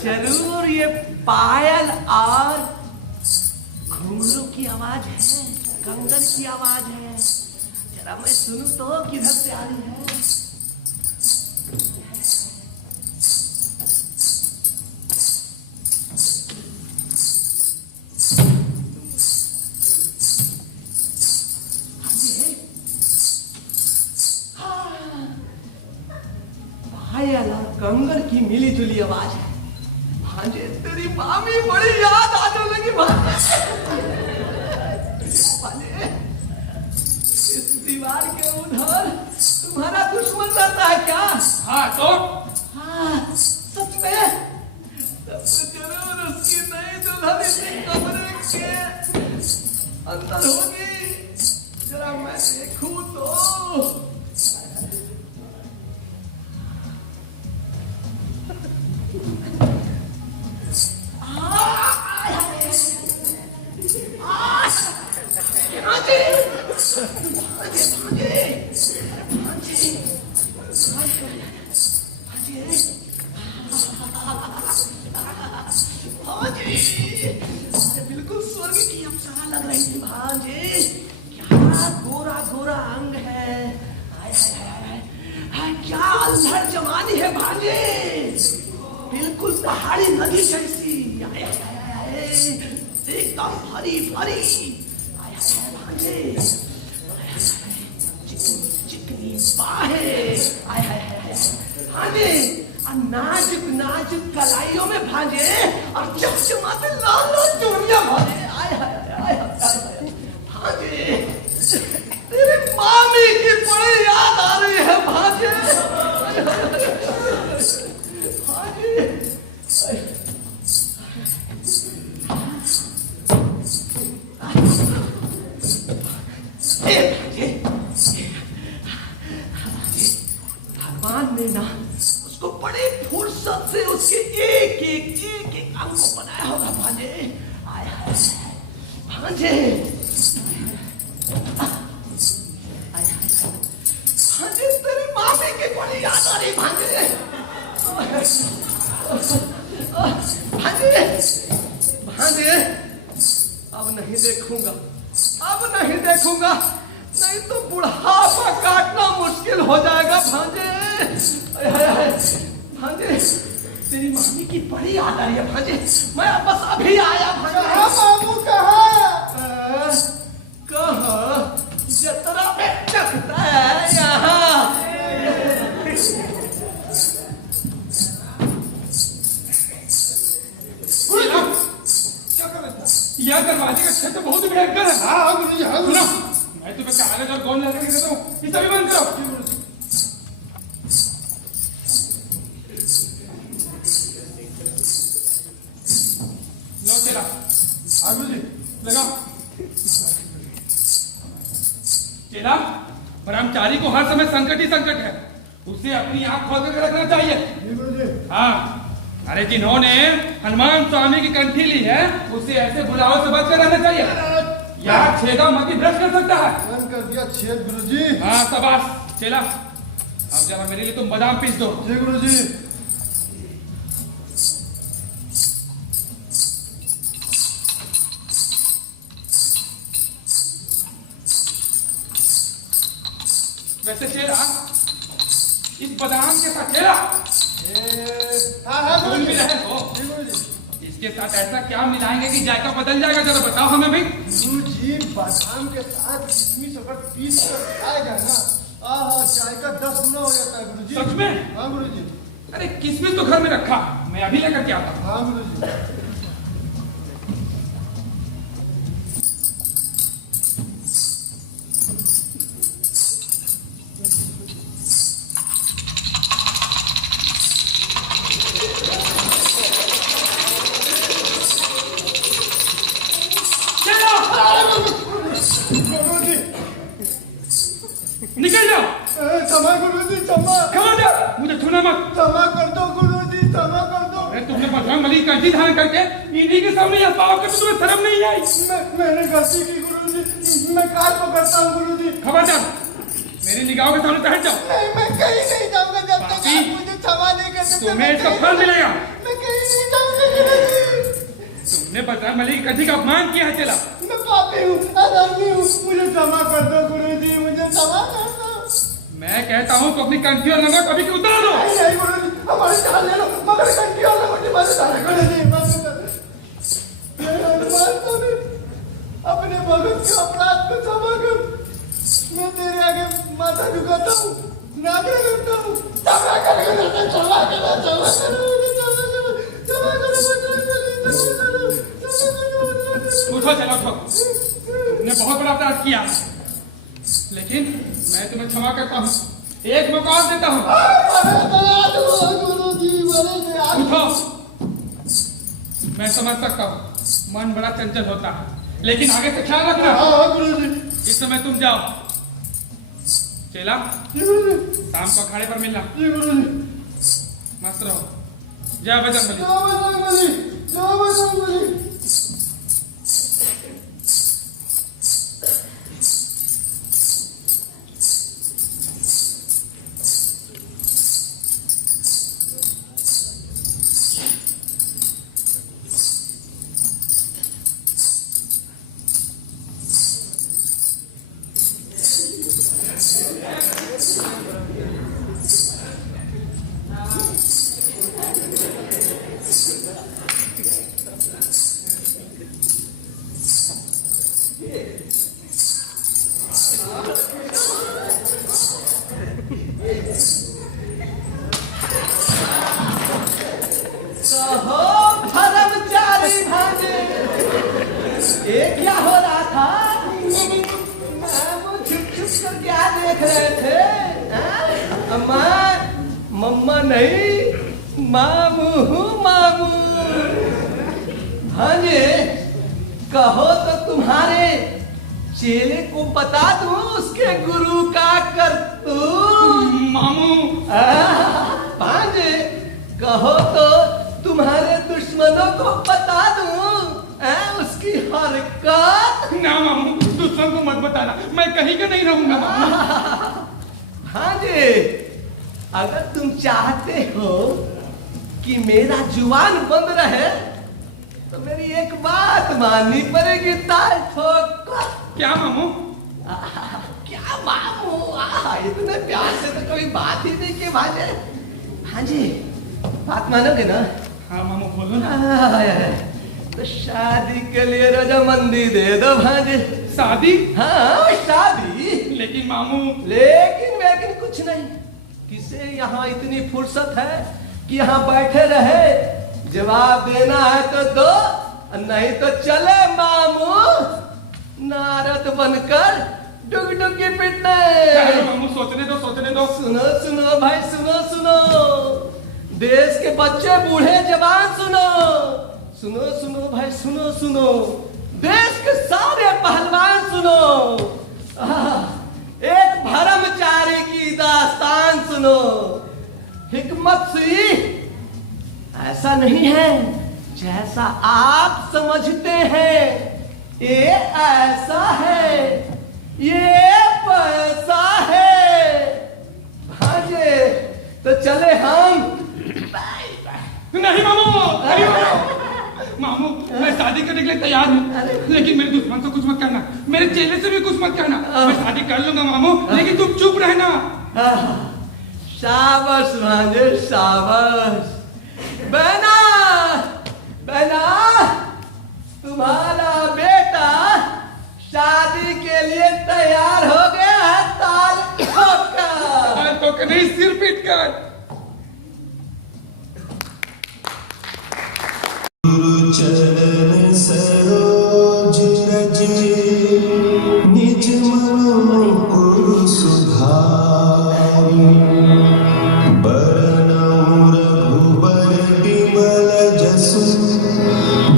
जरूर ये पायल और घुंघरू की आवाज है, कंगन की आवाज है। जरा मैं सुनूं तो किधर से आ रही है। पायल और कंगन की मिली जुली आवाज है। भांजे, तेरी मामी बड़ी याद आने लगी। भांजे, इस दीवार के उधर तुम्हारा दुश्मन रहता है क्या? हाँ तो हाँ, सच में? तब तो जरूर उसकी नई दुल्हन इसी कमरे के अंदर होगी। जरा मैं देखूं तो। बिल्कुल स्वर्ग की अप्सरा लग रही थी भांजे। क्या गोरा गोरा अंग है, हाय हाय हाय हाय, क्या अल्हड़ जवानी है भांजे, बिल्कुल पहाड़ी नदी जैसी। हाय हाय हाय, एकदम भरी भरी। हाय हाय भांजे, चिकनी बाहें। हाय हाय हाय भांजे, नाजुक नाजुक कलाइयों में भांजे, और चमचमाते लाल लाल चूड़ियां भांजे। आय हाय हाय हाय भांजे, तेरी मामी की बड़ी याद आ रही है भांजे। भांजे, भगवान ने ना उसको बड़े फुर्सत से उसके एक एक अंग को बनाया होगा भांजे। आय हाय भांजे, भांजे, तेरी मामी की बड़ी याद आ रही भांजे। भांजे, भांजे, अब नहीं देखूंगा, अब नहीं देखूंगा। नहीं तो बुढ़ापा काटना मुश्किल हो जाएगा भांजे। भांजे तेरी मम्मी की बड़ी याद आ रही है भांजे, मैं बस अभी आया भांजे। कहाँ मामू कहाँ? कहाँ जतरा में चकता है यहाँ। क्या कर रहा था? यह दरवाजे का छत बहुत भयंकर है। हाँ गुरुजी हाँ सुनो, गुरुजी। मैं तुम्हें कागज और गोंद लेकर देता हूँ, इसे भी बंद करो। लो चला, हाँ गुरुजी। लगाओ। चेला, ब्रह्मचारी को हर समय संकट ही संकट है, उसे अपनी आंख खोल कर रखना चाहिए। जी गुरुजी। हाँ, अरे जिन्होंने हनुमान स्वामी की कंठी ली है उसे ऐसे बुलाओ से बच कर रहना चाहिए। यार छेदा मती भ्रष्ट कर सकता है। बंद कर दिया छेद गुरुजी। हाँ शाबाश चेला, अब जरा मेरे लिए तुम बादाम पीस दो। जी गुरुजी। वैसे चेला, इस बादाम के साथ चेला हाँ हाँ भूल भी गुरुजी। रहे हो, जी गुरुजी। इसके साथ ऐसा क्या मिलाएंगे कि जायका बदल जाएगा, जरा बताओ हमें भाई। गुरुजी बादाम के साथ किशमिश अगर पीस कर खाएगा ना, आहा जायका 10 गुना हो जाता है गुरुजी। सच में? हाँ गुरुजी। अरे किसमिस तो घर में रखा, मैं अभी लेकर के आता हूँ। हाँ गुरुजी। गुरुजी निकल जाओ, क्षमा गुरुजी क्षमा। खबरदार मुझे छूना मत। क्षमा कर दो गुरुजी क्षमा कर दो। अरे तुमने बजरंग बली की कंठी धारण करके इन्हीं के सामने यह पाव करके तुम्हें शर्म नहीं आई? मैंने गलती की गुरुजी, मैं कार पकड़ता हूँ गुरुजी। खबरदार मेरी निगाहों के सामने ठहर जाओ। नहीं मैं कहीं नहीं जाऊंगा जब तक पापी, आप मुझे क्षमा नहीं कर देते। तुम्हें इसका फल मिलेगा। मैं कहीं नहीं जाऊंगा गुरुजी। तुमने बजरंग बली की कंठी का अपमान किया है चेला। मैं पापी हूँ, अधर्मी हूँ, मुझे क्षमा कर दो गुरुजी, मुझे क्षमा कर दो। मैं कहता हूँ तो अपनी कंठी और लंगा कभी की उतार दो। नहीं नहीं गुरुजी, हमारी जान ले लो, मगर कंठी और लंगोटी मत डालो गुरुजी, मत डालो। मेरा हनुमान स्वामी, अपने भगत के अपराध को क्षमा कर। मैं तेरे आगे माथा झुकाता हूँ, नागरा करता हूँ। क्षमा कर गुरुजी, क्षमा करो, क्षमा करो, मुझे क्षमा करो, क्षमा करो, उठो चलो उठो, तुमने बहुत बड़ा अपराध किया, लेकिन मैं तुम्हें क्षमा करता हूँ, एक मौका और देता हूँ। उठो, मैं समझ सकता हूँ मन बड़ा चंचल होता है, लेकिन आगे से ख्याल रखना। इस समय तुम जाओ। चेला, शाम को अखाड़े पर मिलना। मस्त रहो। जय बजरंग बली। ये क्या हो रहा था? वो छुप छुप कर क्या देख रहे थे? अम्मा, मम्मा नहीं, मामू हूँ मामू। भांजे, कहो तो तुम्हारे चेले को बता दूं उसके गुरु का करतूत। मामू। भांजे, कहो तो तुम्हारे दुश्मनों को बता दूं उसकी हरकत। ना मामू, दुश्मन को मत बताना, मैं कहीं का नहीं रहूंगा मामू। भांजे, अगर तुम चाहते हो कि मेरा जुबान बंद रहे तो मेरी एक बात माननी पड़ेगी। ताल ठोक। क्या मामू? क्या मामू इतने प्यार से तो कभी बात ही नहीं की भांजे। भांजे बात मानोगे ना? हाँ मामू बोलो ना। तो शादी के लिए रजामंदी दे दो भांजे। शादी? हाँ शादी। लेकिन मामू। लेकिन कुछ नहीं। किसे यहाँ इतनी फुर्सत है कि यहाँ बैठे रहे? जवाब देना है तो दो, नहीं तो चले मामू नारद बनकर डुगडुगी पिटने। मामू सोचने दो। सुनो भाई सुनो। देश के बच्चे बूढ़े जवान सुनो भाई सुनो। देश के सारे पहलवान सुनो। एक भरमचारी की दास्तान सुनो। हिकमत सी ऐसा नहीं है जैसा आप समझते हैं। ये ऐसा है, ये पैसा है। भांजे तो चले हम। नहीं मामू मैं शादी करने के लिए तैयार हूँ, लेकिन मेरे दुश्मन से कुछ मत करना, मेरे चेहरे से भी कुछ मत करना। मैं शादी कर लूंगा मामू, लेकिन तुम चुप रहना। शाबाश भांजे शाबाश। बहना तुम्हारा बेटा शादी के लिए तैयार हो गया है। ताल तो नहीं सिर पीट कर। गुरु चरण सरोज रज निज मनो गुरु सुधारी। बरनउँ रघुबर बिमल जसु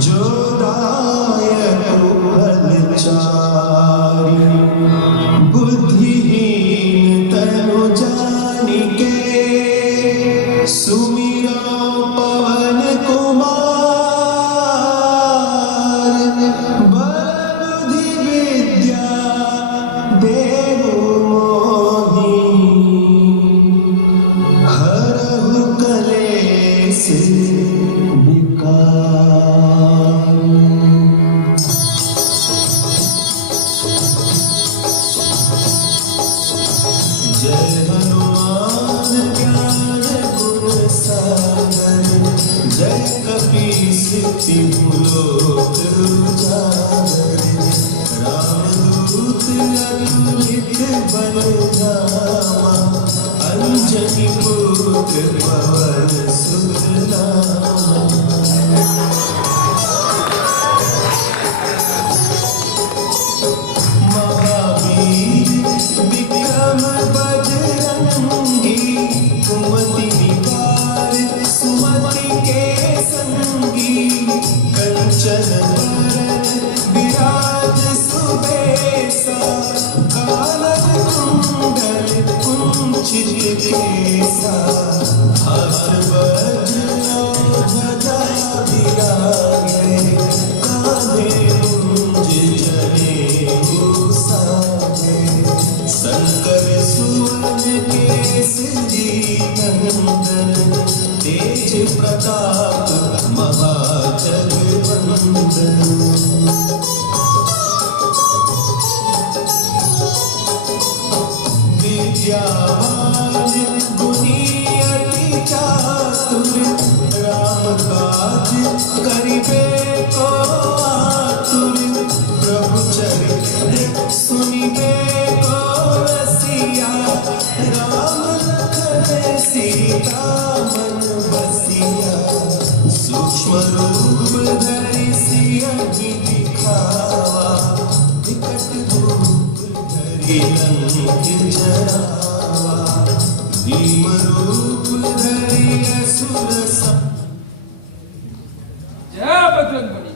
जो दायक फल चारि। बुद्धिहीन तनु जानिके सुमिरो पवन कुमार। बलबुद्धि विद्या देहु मोहि। हरहु कलेश विकार। जय हनुमान ज्ञान गुण सागर। जय कपीस तिहु लोक उजागर। रामदूत अतुलित बल धामा। अंजनी पुत्र पवन सुत नामा। महावीर विक्रम बजरंगी। कुमति निवार सुमति के संगी। कंचन वरण विराज सुबेसा। कानन कुंडल कुंचित केसा। हाथ वज्र ध्वजा विराजे। कांधे मुंज जनेऊ साजे। शंकर सुवन केसरी नंदन। तेज प्रताप महाजगवंदन। विद्यावान गुणी अति चातुर। राम काज करिबे को आतुर। प्रभु चरित्र सुनिबे को रसिया। राम लखन सीता मन बसिया। सूक्ष्म रूप धरि सियहि दिखावा। विकट रूप धरि लंक जरावा। भीम रूप धरि असुर संहारा। जय बजरंगबली।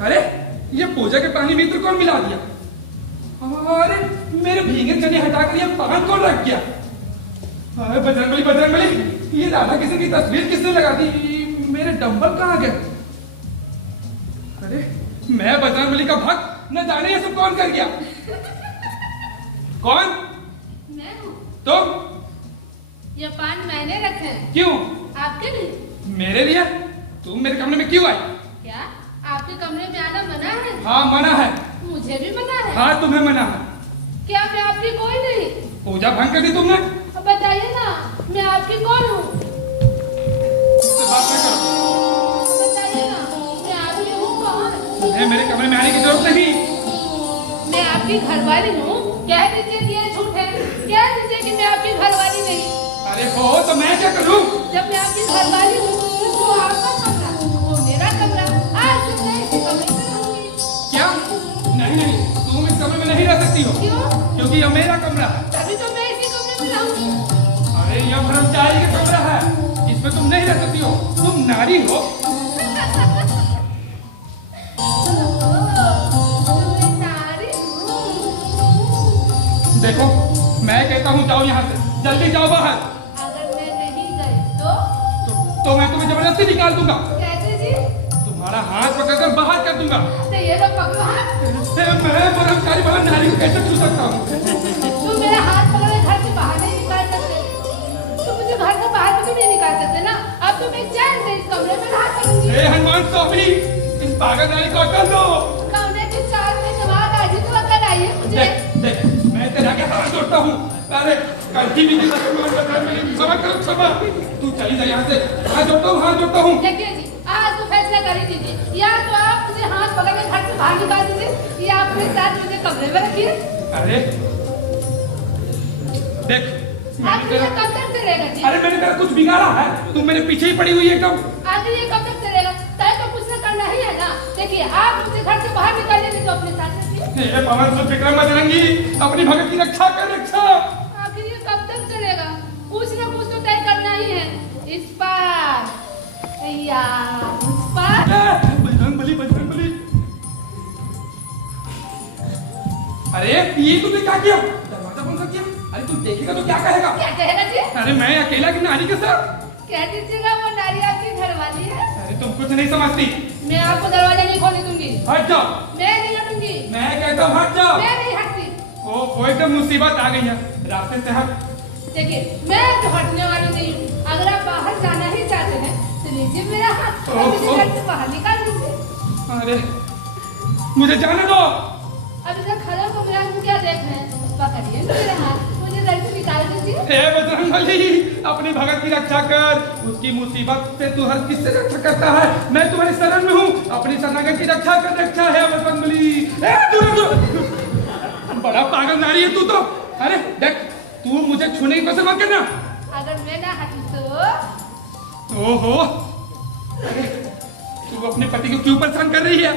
अरे ये पूजा के पानी में इत्र कौन मिला दिया? अरे मेरे भीगे चने हटाकर ये पान कौन रख गया? अरे बजरंगबली ये राधा कृष्ण की तस्वीर किसने लगा दी? मेरे डंबल कहाँ गए? अरे मैं बजरंगबली का भक्त, न जाने ये सब कौन कर गया? कौन? मैं हूँ। तो ये पान मैंने रखे हैं। क्यों? आपके लिए। मेरे लिए? तुम मेरे कमरे में क्यों आई? क्या आपके कमरे में आना मना है? हाँ मना है। मुझे भी मना है। हाँ तुम्हें मना है। क्या मैं आपकी कोई नहीं? पूजा भंग कर दी तुमने। अब बताइए ना, मैं आपकी कौन हूँ? मुझसे बात न करो। बताइए ना, मैं आपकी हूँ कौन? तुम्हें मेरे कमरे में आने की जरूरत नहीं। मैं आपकी घरवाली हूँ। कह दीजिए कि ये झूठ है। कह दीजिए कि मैं आपकी घरवाली नहीं। अरे हो तो मैं क्या करूँ? जब मैं आपकी घरवाली हूँ तो वो आपका कमरा, वो मेरा कमरा। आज से मैं इसी कमरे में रहूंगी। क्या? नहीं नहीं, तुम इस कमरे में नहीं रह सकती हो। क्यों? क्योंकि यह मेरा कमरा है। तभी तो मैं इसी कमरे में रहूंगी। अरे यह ब्रह्मचारी का कमरा है, इसमें तुम नहीं रह सकती हो। तुम नारी हो। देखो मैं कहता हूँ जाओ यहाँ से, जल्दी जाओ बाहर। अगर मैं नहीं गई तो मैं तुम्हें जबरदस्ती निकाल दूंगा। कैसे जी? तुम्हारा हाथ पकड़कर बाहर कर दूंगा। तो ये लोग पकड़ो हाथ। मैं ब्रह्मचारी वाला नारी को कैसे छू सकता हूँ? तुम मेरा हाथ पकड़े घर से बाहर नहीं निकाल सकते। तुम मुझे घर से बाहर भी नहीं निकाल सकते ना। अब तो मैं चैन से इस कमरे में रहा करूंगी। हे हनुमान स्वामी, इस पागल नारी को अकल दो। कमरे के चार में जवाब आज ही तो अकल आई है मुझे। देख मैं तेरे आगे हाथ जोड़ता हूँ। अरे कभी भी क्षमा करो क्षमा। तू चली जा यहाँ से। हाथ जोड़ता हूँ। देखिए जी, आज तो फैसला कर ही दीजिए। या तो आप मुझे हाथ पकड़ के घर से बाहर निकाल दीजिए या अपने साथ मुझे कमरे में रखिए। अरे देख आप मुझे कब तक चलेगा जी? अरे मैंने तेरा कुछ बिगाड़ा है? तू मेरे पीछे ही पड़ी हुई है एकदम। आखिर ये कब तक चलेगा? तय तो कुछ न करना ही है ना। देखिए आप मुझे घर से बाहर निकालिए नहीं तो अपने साथ रखिए। हे पवन सुत विक्रम बजरंगी, अपनी भगत की रक्षा कर रक्षा। आखिर ये कब तक चलेगा? कुछ न कुछ तो तय करना ही है। इस पार या उस पार। बजरंगबली। अरे ये तूने क्या किया? दरवाजा बंद कर दिया। अरे तू देखेगा तो क्या कहेगा? क्या कहेगा जी? अरे मैं अकेला की नारी के साथ। कह दीजिएगा वो नारी आपकी घरवाली है। अरे तुम कुछ नहीं समझती। मैं आपको दरवाजा नहीं खोलने दूंगी। हट जाओ। मैं नहीं हटूंगी। मैं कहता हूँ हट जाओ। मैं नहीं हटती। ओ एकदम मुसीबत आ गई है, रास्ते से हट। देखिए मैं तो हटने वाली नहीं हूँ। अगर आप बाहर जाना ही चाहते हैं तो लीजिए मेरा हाथ और मुझे घर से बाहर निकाल दीजिए। अरे मुझे जाने दो। अब इधर खड़े होकर मेरा मुंह क्या देख रहे हैं? पकड़िए मेरा हाथ, मुझे घर से निकाल दीजिए। हे बजरंगबली, अपनी भगत की रक्षा कर। उसकी मुसीबत से तू हर किससे रक्षा करता है? मैं तुम्हारी शरण में हूँ। अपनी शरणागत की रक्षा कर रक्षा है बजरंगबली। बड़ा पागल नारी है तू तो। अरे देख तू मुझे छूने की कोशिश मत करना। अगर मैं ना हटी तो? ओहो, अरे तू अपने पति को क्यों परेशान कर रही है?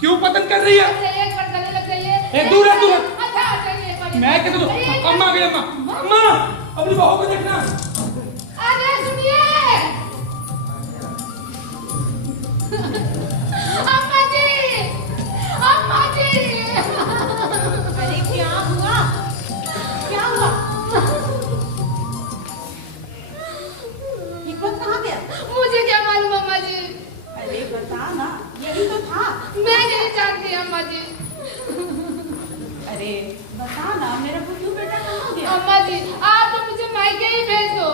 क्यों पतन कर रही है? अच्छा एक बार गले लग जाइए। दूर है दूर है। अच्छा चलिए एक बार। मैं कहता हूँ अम्मा आ गई। अम्मा अपनी बहू को देखना। अरे सुनिए अम्मा जी, अम्मा जी। अरे क्या हुआ? क्या हुआ? हिकमत कहाँ गया? मुझे क्या मालूम अम्मा जी। अरे बता ना, यही तो था। मैं नहीं जानती अम्मा जी। अरे बता ना, मेरा बुद्धू बेटा कहाँ गया? अम्मा जी आप तो मुझे मायके ही भेज दो।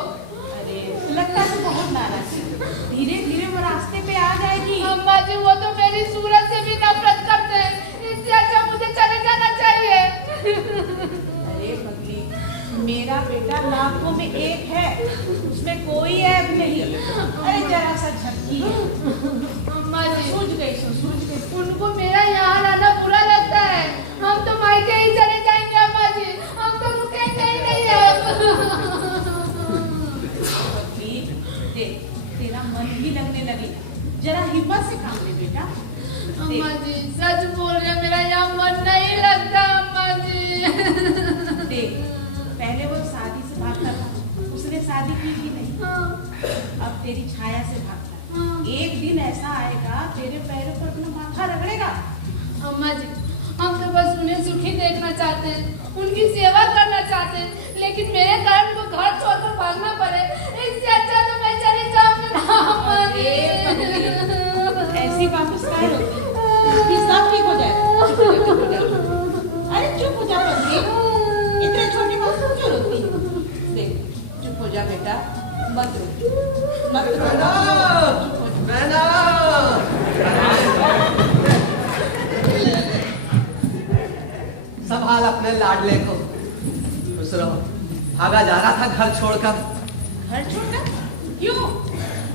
अरे लगता है बहुत नाराज है। धीरे धीरे वो रास्ते पे आ जाएगी। अम्मा जी वो तो मेरी सूरत से भी नफरत करते हैं। इससे अच्छा मुझे चले जाना चाहिए। अरे पगली, मेरा बेटा लाखों में एक है, उसमें कोई ऐब नहीं। अरे जरा सा झपकी है। अम्मा जी सूझ गई। उनको मेरा यहाँ आना बुरा लगता है। हम तो मायके ही चले जाएंगे अम्मा जी। हम तो रुकेंगे ही नहीं अब। पगली, देख तेरा मन भी लगने लगेगा। जरा हिम्मत से काम ले बेटा। अम्मा जी सच बोल रहे, मेरा यहाँ मन नहीं लगता अम्मा जी। देख पहले वो शादी से भागता था, उसने शादी की ही नहीं। अब तेरी छाया से भागता है। एक दिन ऐसा आएगा तेरे पैरों पर अपना माथा रगड़ेगा। अम्मा जी हम तो बस उन्हें सुखी देखना चाहते हैं, उनकी सेवा करना चाहते हैं, लेकिन मेरे कारण वो घर छोड़कर भागना पड़े, इससे अच्छा तो मैं चली जाऊंगी ना अम्मा जी। ऐसी बात उसका होती है, सब ठीक हो जाएगा। अरे चुप हो जा पगली, इतने छोटी बात क्यों रोती है? देख चुप हो जा बेटा, मत रो। मत बहना, बहना। संभाल अपने लाडले को। खुश रहो। भागा जा रहा था घर छोड़कर। घर छोड़कर? क्यों?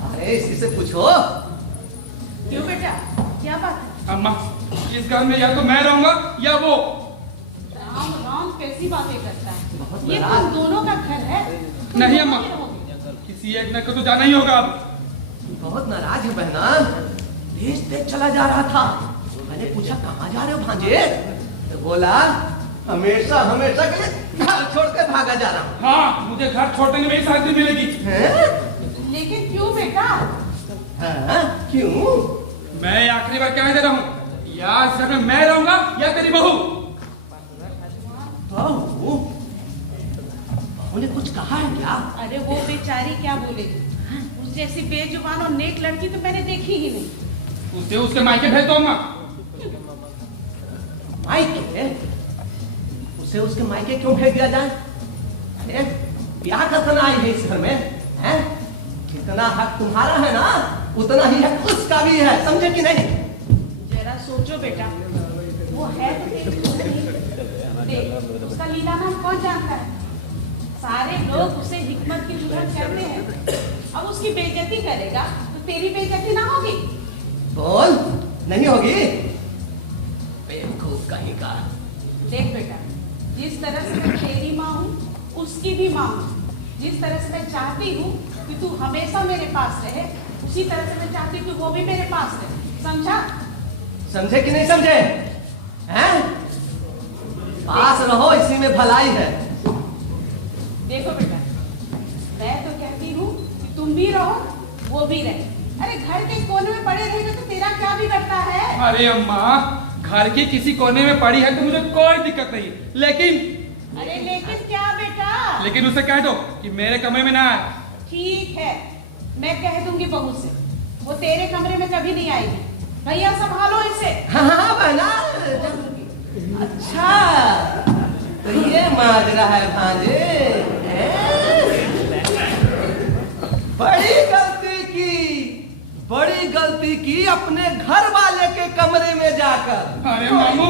अरे इसी से पूछो। क्यों बेटा, क्या बात है? अम्मा, इस घर में या तो मैं रहूंगा या वो। राम राम कैसी बातें करता है? बहुत ये नाराज। तुम दोनों का घर है। तुम नहीं दोनों अम्मा। ही रहोगे। किसी एक ने को तो जाना ही होगा अब। बहुत नाराज है बहना। देश देख चला जा रहा था। मैंने पूछा कहाँ जा रहे हो भांजे? तो बोला हमेशा हमेशा के लिए घर छोड़ के भागा जा रहा हूँ। हाँ, मुझे घर छोड़ने में मेरी शादी मिलेगी। हैं? लेकिन क्यों बेटा? हाँ, क्यों? मैं आखिरी बार कहने दे रहा हूँ, या इस घर में मैं रहूंगा या तेरी बहू। बहू? बहू ने कुछ कहा है क्या? अरे वो बेचारी क्या बोलेगी? उस जैसी बेजुबान और नेक लड़की तो मैंने देखी ही नहीं। उसे उसके मायके भेज दो अम्मा। मायके? उसे उसके मायके क्यों भेज दिया जाए? अरे ब्याह करना आई है इस घर में, हैं? जितना हक तुम्हारा है ना, उतना ही हक उसका भी है, समझे कि नहीं? जरा सोचो बेटा, वो है तो तेरी छोकरी। देख, उसका लीला नाम कौन जानता है? सारे लोग उसे हिकमत की दुल्हन कहते हैं। अब उसकी बेइज्जती करेगा तो तेरी बेइज्जती ना होगी? बोल, नहीं होगी? बेवकूफ कहीं का। देख बेटा, जिस तरह से मैं तेरी माँ हूँ, उसकी भी माँ हूँ। जिस तरह से मैं चाहती हूँ कि तू हमेशा मेरे पास रहे, उसी तरह से मैं चाहती हूँ कि वो भी मेरे पास रहे। समझा? समझे कि नहीं समझे? हैं? पास रहो, इसी में भलाई है। देखो बेटा, मैं तो कहती हूँ कि तुम भी रहो, वो भी रहे। अरे घर के कोने में पड़े रहेंगे तो तेरा क्या बिगड़ता है? अरे अम्मा, घर की किसी कोने में पड़ी है तो मुझे कोई दिक्कत नहीं, लेकिन अरे लेकिन क्या बेटा? लेकिन उसे कह दो कि मेरे कमरे में ना आए। ठीक है, मैं कह दूंगी बहू से, वो तेरे कमरे में कभी नहीं आएगी। भैया संभालो इसे। हाँ बहना। अच्छा, तो ये माजरा है भांजे। बड़ी गलती की अपने घर वाले के कमरे में जाकर। अरे मामू,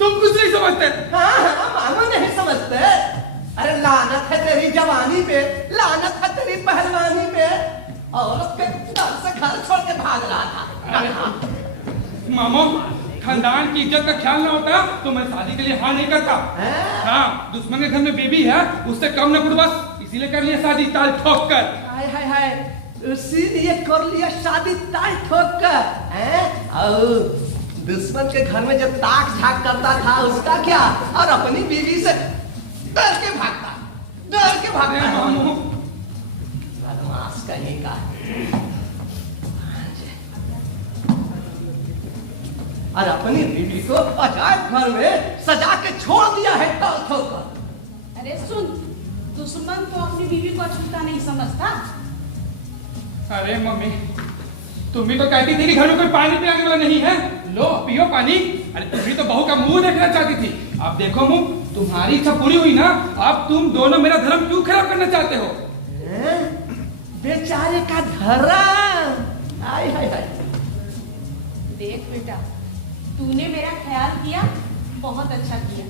तुम कुछ नहीं समझते। हाँ, मामू नहीं समझते। अरे लानत है तेरी जवानी पे, लानत है तेरी पहलवानी पे। औरत के डर से घर छोड़ के भाग रहा था। मामू, खानदान की इज्जत का ख्याल ना होता तो मैं शादी के लिए हाँ नहीं करता। हाँ, दुश्मन के घर में बेबी है, उससे कम न कुछ, बस इसीलिए कर लिया शादी ताल ठोक कर। हाय हाय हाय, इसीलिए कर लिया शादी ताल ठोक कर, हैं? और दुश्मन के घर में जब ताक झाक करता था उसका क्या, और अपनी बीवी से डर के भागता, डर के भागता। मामू, बदमाश कहीं का। और अपनी बीवी को अजायब घर में सजा के छोड़ दिया है ताल ठोक कर। अरे सुन, दुश्मन तो अपनी बीवी को अछूता नहीं समझता। अरे मम्मी, तुम भी तो कहती थी कि घर में कोई पानी पिलाने वाला नहीं है, लो पियो पानी। अरे तुम भी तो बहू का मुंह देखना चाहती थी। अब देखो मुंह, तुम्हारी इच्छा पूरी हुई ना, अब तुम दोनों मेरा धर्म क्यों खराब करना चाहते हो? बेचारे का धर्म। हाय हाय हाय। देख बेटा, तूने मेरा ख्याल किया, बहुत अच्छा किया।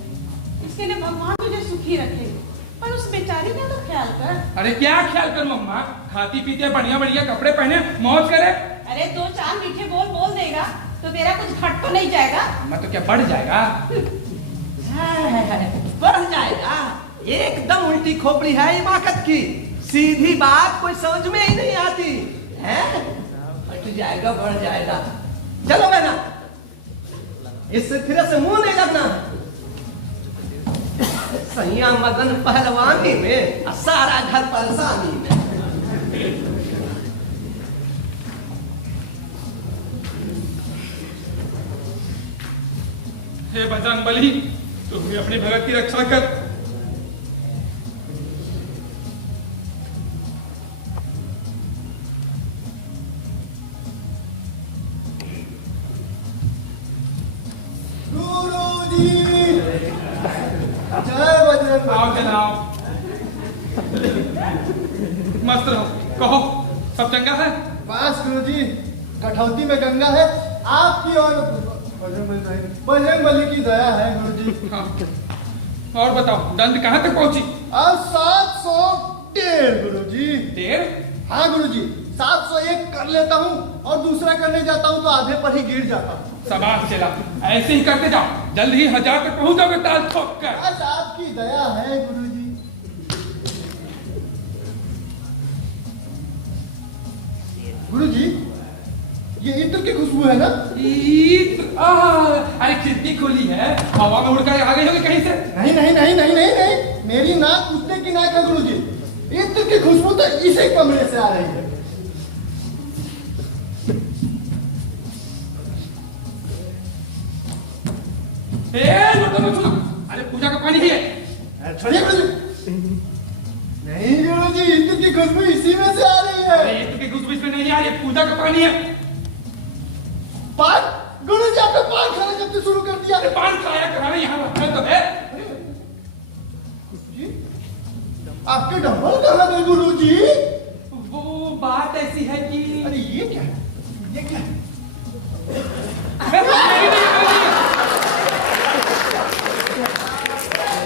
इसके लिए भगवान तुझे सुखी रखे, पर उस बेचारी का तो ख्याल कर। अरे क्या ख्याल करूं अम्मा, खाती पीती बढ़िया बढ़िया कपड़े पहने मौज करे। अरे दो चार मीठे बोल देगा तो तेरा कुछ घट तो नहीं जाएगा? मैं तो क्या बढ़ जाएगा? बढ़ जाएगा। एकदम उल्टी खोपड़ी है इमाकत की, सीधी बात कोई समझ में ही नहीं आती है। बढ़ जाएगा, बढ़ जाएगा। चलो बहना, इससे फिर से मुंह नहीं लगना। सैया मदन पहलवानी में, सारा घर परेशानी में। हे बजरंग बली, तुम भी अपनी भगत की रक्षा कर। गुरुजी, जय बजरंग। आओ जनाब, मस्त रहो। कहो सब चंगा है? बस गुरुजी, कठौती में गंगा है, आपकी और बजरंगबली की दया है गुरुजी। हाँ। और बताओ दंड कहाँ तक पहुंची? अब 701 गुरुजी। 1.5? हाँ गुरुजी, 701 कर लेता हूँ और दूसरा करने जाता हूँ तो आधे पर ही गिर जाता हूँ। शाबाश चेला, ऐसे ही करते जाओ, जल्द ही 1000 तक पहुंच जाओगे ताल ठोक कर। बस आपकी दया है गुरुजी। गुरुजी, ये इत्र की खुशबू है ना? अरे खिड़की खोली है, हवा में उड़कर आ गई होगी कहीं से। नहीं नहीं नहीं नहीं नहीं नहीं, मेरी नाक कुत्ते की नाक है गुरुजी। इत्र की खुशबू तो इसी कमरे से आ रही है। अरे पूजा का पानी ही है। छोड़िए गुरुजी। नहीं गुरुजी, इत्र की खुशबू इसी में से आ रही है। अरे ये तो की खुशबू इसमें नहीं आ रही है, पूजा का पानी है। पान गुरुजी, आपने पान खाना जब से शुरू कर दिया। अरे पान खाया कराना यहाँ रखा तो है। जी, आपके डंबल कहाँ गए गुरुजी? वो बात ऐसी है कि अरे ये क्या है? ये क्या है?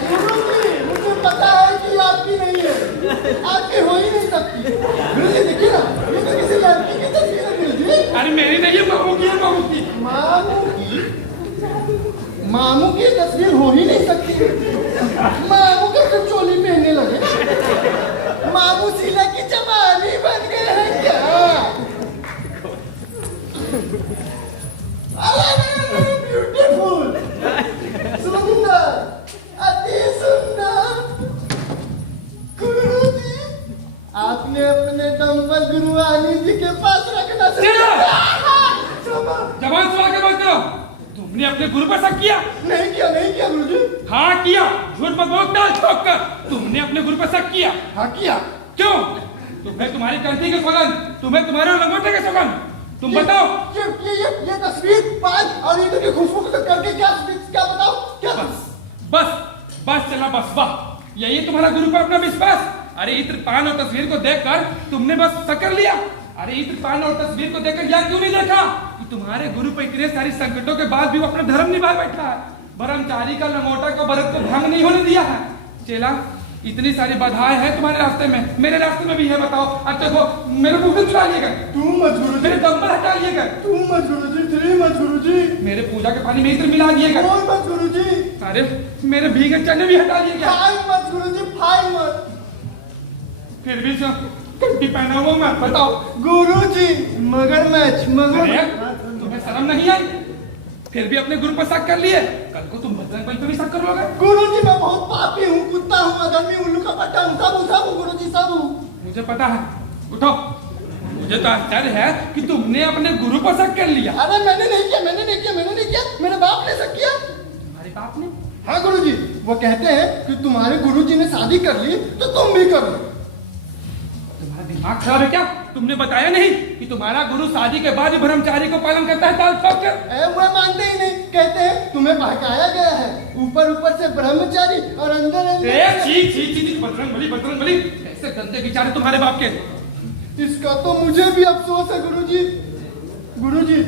गुरुजी, मुझे पता है कि आपकी नहीं है, आपकी हो ही नहीं सकती। गुरुजी देखिए ना, ये तो किसी लड़की की तस्वीर है गुरुजी। अरे मेरी नहीं है, मामू की है, मामू की। मामू की तस्वीर हो ही नहीं सकती। मामू कैसे चोली पहनने लगे? मामू शीला की जमानी बन गए हैं क्या? ब्यूटीफुल, सुंदर, अति सुंदर। गुरुजी, आपने अपने डंबल गुरुआनी जी के पास रखना जवान सुना के बात करो। तुमने अपने गुरु पर शक किया? नहीं किया गुरुजी। हाँ किया, झूठ मत बोल ताल ठोक कर। तुमने अपने गुरु पर शक किया? हाँ किया। क्यों? तुम्हें तुम्हारी गलती के सौगंध, तुम्हें तुम्हारे लंगोटे के सौगंध। तुम बताओ। ये तस्वीर, पान और इत्र की खुशबू को करके क्या बताओ? क्या? बस चला, बस वाह, यही तुम्हारा गुरु पर अपना विश्वास। अरे इत्र, पान और तस्वीर को देखकर तुमने बस शक कर लिया। अरे इत्र, पान और तस्वीर को देखकर यह क्यों नहीं देखा कि तुम्हारे गुरु पर इतने सारी संकटों के बाद भी वो अपना धर्म निभा बैठा है। ब्रह्मचारी का लंगोटा का व्रत को भंग नहीं होने दिया है। चेला, इतनी सारी बाधाएं हैं तुम्हारे रास्ते में, मेरे रास्ते में भी है। बताओ। अब देखो, मेरे मुंह से चुरा लिए गए, तू मत गुरुजी, मेरे दंबल हटा लिए गए, तू मत गुरुजी, श्री मत गुरुजी, मेरे पूजा के पानी में इत्र मिला दिए गए, बोल मत गुरुजी, अरे मेरे भीगे चने भी हटा लिए गए। फाइल मत गुरुजी, फाइल मत। फिर भी जो कंठी पहना हुआ मैं, बताओ। गुरुजी, मगरमच्छ, अरे, तुम्हें शर्म नहीं आई? फिर भी अपने गुरु पर शक कर लिए, कल को तुम बजरंगबली पे भी शक कर लोगे। गुरुजी, मैं बहुत पापी हूँ, कुत्ता हूँ, अधर्मी, उल्लू का पट्टा हूँ, सब हूँ गुरुजी, सब हूँ। मुझे पता है। उठो। मुझे तो आश्चर्य है कि तुमने अपने गुरु पर शक कर लिया। अरे मैंने नहीं किया, मेरे बाप ने शक किया। तुम्हारे बाप ने? हाँ गुरुजी, वो कहते हैं कि तुम्हारे गुरुजी ने शादी कर ली तो तुम भी कर लो। तुम्हारा दिमाग खराब है क्या? तुमने बताया नहीं कि तुम्हारा गुरु शादी के बाद भी ब्रह्मचारी को पालन करता है ताल ठोक कर? वो मानते ही नहीं, कहते हैं तुम्हें बहकाया गया है, ऊपर से ब्रह्मचारी और अंदर छी, बजरंगबली, कैसे गंदे विचार तुम्हारे बाप के। इसका तो मुझे भी अफसोस है गुरुजी। गुरुजी,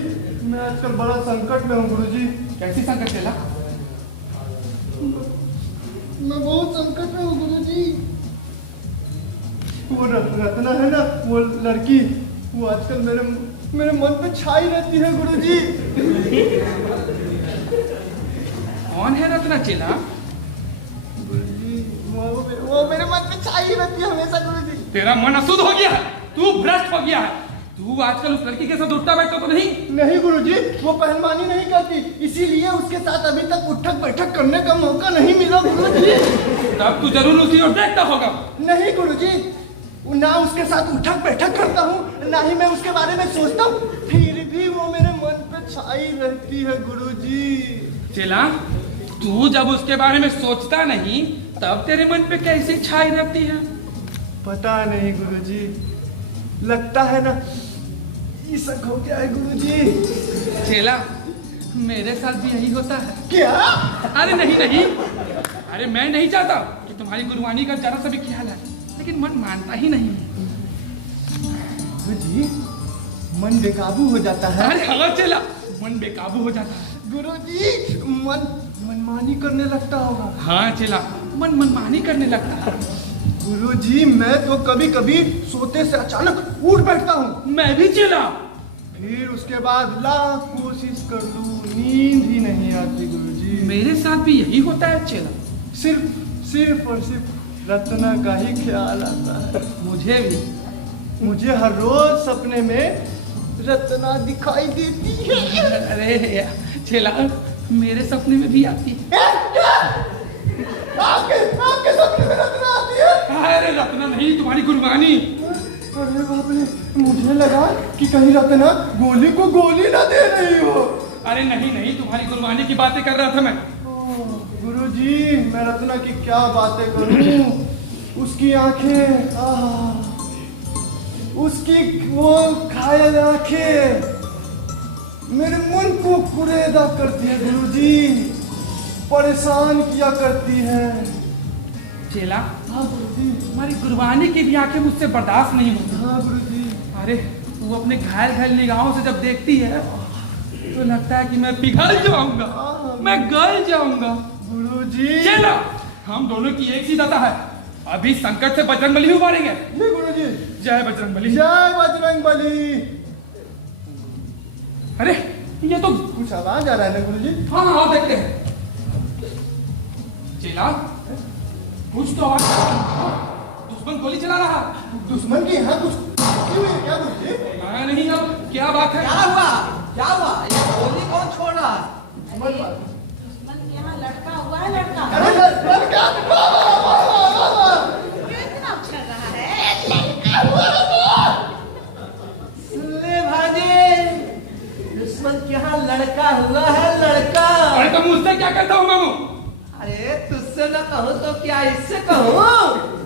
मैं आजकल बड़ा संकट में हूँ गुरुजी। कैसी संकट चला? मैं बहुत संकट में हूँ गुरुजी। वो रत्ना है ना, वो लड़की, वो आजकल मेरे मन पे छाई रहती है गुरुजी। कौन है रत्ना चेला? गुरुजी, वो मेरे मन पे छाई रहती है हमेशा गुरुजी। तेरा मन अशुद्ध हो गया है, तू भ्रष्ट हो गया है। तू आजकल उस लड़की के साथ उठता बैठता तो नहीं गुरुजी, वो पहलवानी नहीं करती, इसीलिए उसके साथ अभी तक उठक बैठक करने का मौका नहीं मिला गुरुजी। तब तू जरूर उसी ओर देखता होगा। नहीं गुरुजी, ना उसके साथ उठक बैठक करता हूँ, ना ही मैं उसके बारे में सोचता हूँ, फिर भी वो मेरे मन पे छाई रहती है गुरुजी। चेला, तू जब उसके बारे में सोचता नहीं तब तेरे मन पे कैसी छाई रहती है? पता नहीं गुरुजी, लगता है ना ईसक हो गया है गुरुजी। चेला, मेरे साथ भी यही होता है। क्या? अरे नहीं, अरे मैं नहीं चाहता कि तुम्हारी गुरुवानी का जरा सा भी ख्याल है, लेकिन मन मानता ही नहीं। गुरुजी मन बेकाबू हो जाता है। अरे हाँ चेला, मन बेकाबू हो जाता है। गुरुजी मनमानी करने लगता होगा। हाँ चेला, मनमानी करने लगता है। गुरुजी मैं तो कभी कभी सोते से अचानक उठ बैठता हूँ। मैं भी चेला। फिर उसके बाद लाख कोशिश कर लूं, नींद ही नहीं आती गुरुजी। मेरे साथ भी यही होता है चेला। सिर्फ और सिर्फ रत्ना का ही ख्याल आता है। मुझे भी। मुझे हर रोज सपने में रत्ना दिखाई देती है। अरे चेला, मेरे सपने में भी आती है। आपके सपने में रत्ना आती है? अरे रत्ना नहीं, तुम्हारी कुर्बानी। अरे बाप रे, मुझे लगा कि कहीं रत्ना गोली को गोली ना दे रही हो। अरे नहीं नहीं, तुम्हारी कुर्बानी की बातें कर रहा था मैं। गुरुजी मैं रत्ना की क्या बातें करूं। उसकी आंखें, उसकी वो घायल आंखें मेरे मन को कुरेदा करती है गुरुजी, परेशान किया करती है। चेला, हाँ गुरुजी। तुम्हारी कुर्बानी की भी आंखें मुझसे बर्दाश्त नहीं होती। हाँ गुरुजी। अरे वो अपने घायल निगाहों से जब देखती है तो लगता है कि मैं पिघल जाऊंगा, मैं गल जाऊंगा। गुरुजी। चेला, हम दोनों की एक सी दशा है। अभी संकट से बजरंगबली उबारेंगे। जी गुरुजी। जय बजरंगबली। जय बजरंगबली। अरे ये तो कुछ आवाज आ रहा है ना गुरुजी? हाँ हाँ देखते हैं। चेला, कुछ तो आवाज। दुश्मन गोली चला रहा। दुश्मन की यहाँ कुछ क्यों है क्या गुरुजी? नहीं, अब क्या बात है? क्या हुआ? ये गोली कौन छोड़ रहा है? दुश्मन के यहाँ लड़का हुआ है, लड़का। अरे लड़का! क्यों इतना उछल रहा है? ले भाजी, दुश्मन के यहाँ लड़का हुआ है, लड़का। अरे तो मुझसे क्या करता हूँ मामू? अरे तुझसे न कहूँ तो क्या इससे कहूँ?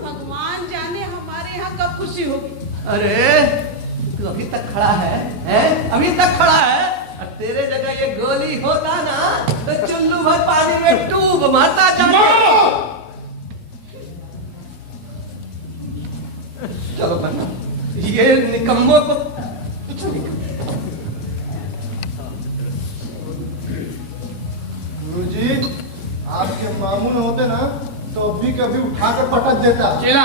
भगवान जाने हमारे यहाँ कब खुशी होगी। अरे तू अभी तक खड़ा है, हैं? अभी तक खड़ा है। और तेरे जगह ये गोली होता ना तो चुल्लू भर पानी में डूब मरता जाता। चलो बना, ये निकम्मों को गुरुजी आपके मामू न होते ना तो अभी कभी उठाकर पटक देता। चेला,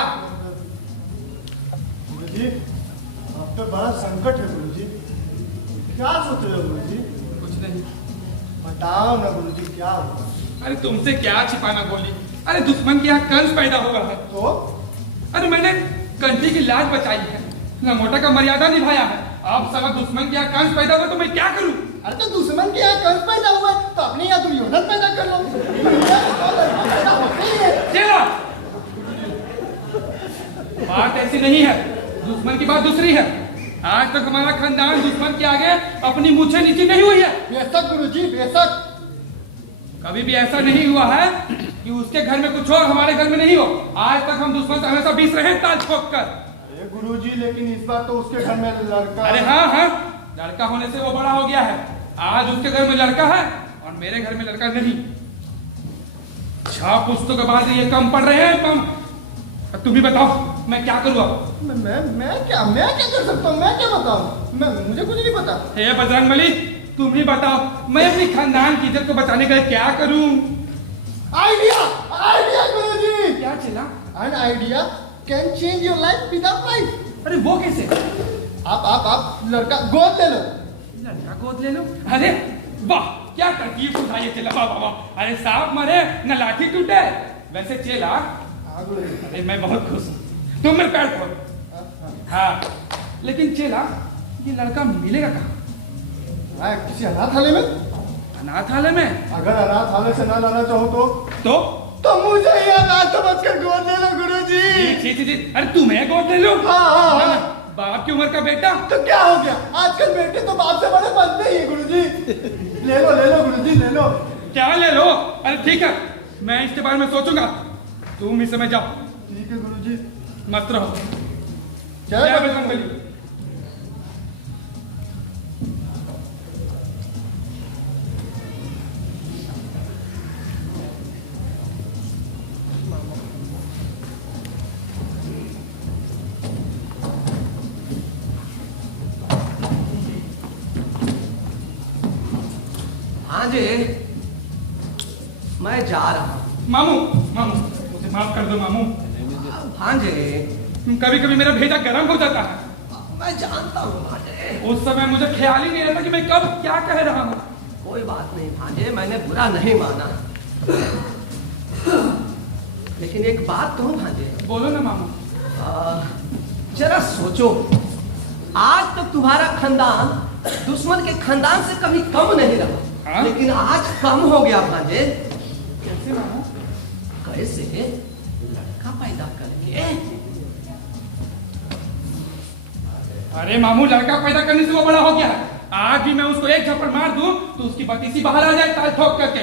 गुरुजी अब तो बड़ा संकट है गुरुजी, क्या सोच रहे हो गुरुजी? कुछ नहीं। बताओ ना गुरुजी क्या हुआ? अरे तुमसे क्या छिपाना गोली। अरे दुश्मन के यहाँ कंस पैदा हुआ है। तो अरे मैंने कंठी की लाज बचाई है, लंगोटा का मर्यादा निभाया है। अब सवा दुश्मन के यहाँ कंस पैदा हुआ तो मैं क्या करूं? अरे तो दुश्मन के यहाँ कंस पैदा हुआ है, तो अपने यहाँ दुर्योधन पैदा कर लो। चेला, बात ऐसी नहीं है, दुश्मन की बात दूसरी है। आज तक हमारा खानदान दुश्मन के आगे अपनी मूछें नीची नहीं हुई है। बेशक गुरुजी बेशक। कभी भी ऐसा नहीं हुआ है कि उसके घर में कुछ हो और हमारे घर में नहीं हो। आज तक हम दुश्मन से हमेशा बीस रहे ताल ठोक कर। अरे गुरुजी लेकिन इस बार तो उसके घर में लड़का। अरे हाँ हाँ, लड़का होने से वो बड़ा हो गया है। आज उसके घर में लड़का है और मेरे घर में लड़का नहीं। 6 पुस्तकों के बाद ये कम पढ़ रहे हैं कम। तुम भी बताओ मैं क्या करूँ अब? मैं क्या कर सकता हूँ? मैं क्या बताऊँ? मुझे कुछ नहीं पता। हे बजरंगबली, तुम ही बताओ, मैं अपनी खानदान की इज्जत को बचाने के लिए क्या करूं? आइडिया गुरुजी। क्या चला? An idea can change your life without life. अरे वो कैसे? आप लड़का गोद ले लो। लड़का गोद ले लो? अरे वाह, क्या तरकीब सुझाई है चेला। वाह वाह। अरे सांप मरे न लाठी टूटे। वैसे चेला, अरे मैं बहुत खुश हूँ, तुम मेरे पैर खोल। हाँ, लेकिन चेला ये लड़का मिलेगा कहाँ? किसी अनाथालय में। अनाथालय में? अगर अनाथालय से ना लाना चाहो तो मुझे ही अनाथ समझकर गोद ले लो गुरुजी। जी। अरे तुम्हें गोद ले लो? हाँ। बाप की उम्र का बेटा। तो क्या हो गया, आजकल बेटे तो बाप से बड़े बनते ही है गुरुजी। ले लो गुरुजी ले लो। क्या ले लो? अरे ठीक है, मैं इसके बारे में सोचूंगा, तुम इस समय जाओ। ठीक है गुरुजी। मस्त रहो। जय बजरंगबली। भांजे, मैं जा रहा हूँ। मामू मामू मुझे माफ कर दो मामू। भांजे, कभी कभी मेरा भेजा गर्म हो जाता है। मैं जानता हूँ भांजे। उस समय मुझे ख्याल ही नहीं रहता कि मैं कब क्या कह रहा हूँ। कोई बात नहीं भांजे, मैंने बुरा नहीं माना। लेकिन एक बात कहूँ भांजे। बोलो ना मामू। जरा सोचो, आज तक तुम्हारा खानदान दुश्मन के खानदान से कभी कम नहीं रहा। हाँ? लेकिन आज कम हो गया भांजे। कैसे मामू? कैसे? लड़का पैदा करके। अरे मामू, लड़का पैदा करने से वो बड़ा हो गया। आज भी मैं उसको एक झपड़ मार दूं तो उसकी बत्तीसी बाहर आ जाए ताल ठोक करके।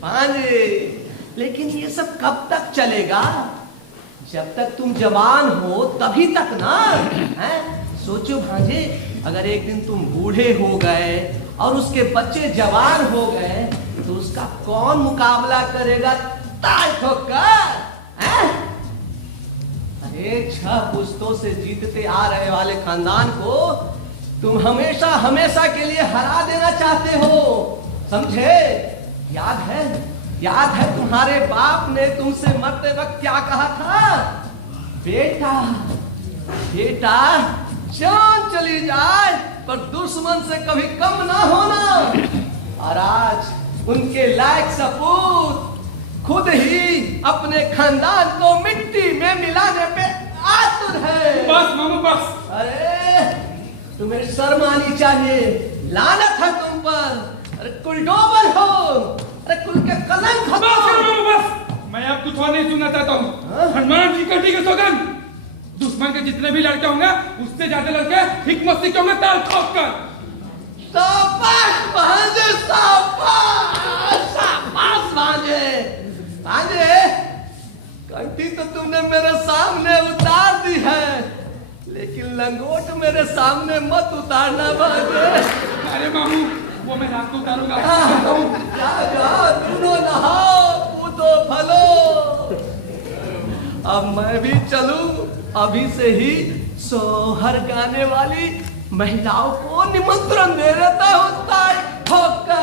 भांजे, लेकिन ये सब कब तक चलेगा? जब तक तुम जवान हो तभी तक ना। हैं? सोचो भांजे, अगर एक दिन तुम बूढ़े हो गए और उसके बच्चे जवान हो गए तो उसका कौन मुकाबला करेगा ताल ठोक कर? हैं? अरे 6 पुश्तों से जीतते आ रहे वाले खानदान को तुम हमेशा हमेशा के लिए हरा देना चाहते हो, समझे? याद है तुम्हारे बाप ने तुमसे मरते वक्त क्या कहा था? बेटा जान चली जाए पर दुश्मन से कभी कम ना होना। और आज उनके लायक सपूत खुद ही अपने खानदान को मिट्टी में मिलाने पे आतुर है। बस मामू बस। अरे तुम्हें शर्म आनी चाहिए, लानत है तुम पर। अरे कुलडोबर हो, अरे कुल के कलंक हो। बस करो मामू बस। मैं अब कुछ और नहीं सुनना चाहता हूँ। हनुमान जी कटी के सौगंध, दुश्मन के जितने भी लड़के होंगे उससे ज्यादा लड़के हिकमत से होंगे ताल ठोक कर। शाबाश भांजे, शाबाश भांजे। कंठी तो तुमने मेरे सामने उतार दी है, लेकिन लंगोट मेरे सामने मत उतारना भांजे। अरे मामू, वो मैं रात को उतारूंगा। जा, दोनों नहाओ कूदो फलो। अब मैं भी चलूं, अभी से ही सोहर गाने वाली महिलाओं को निमंत्रण दे देता हूं ताल ठोक कर।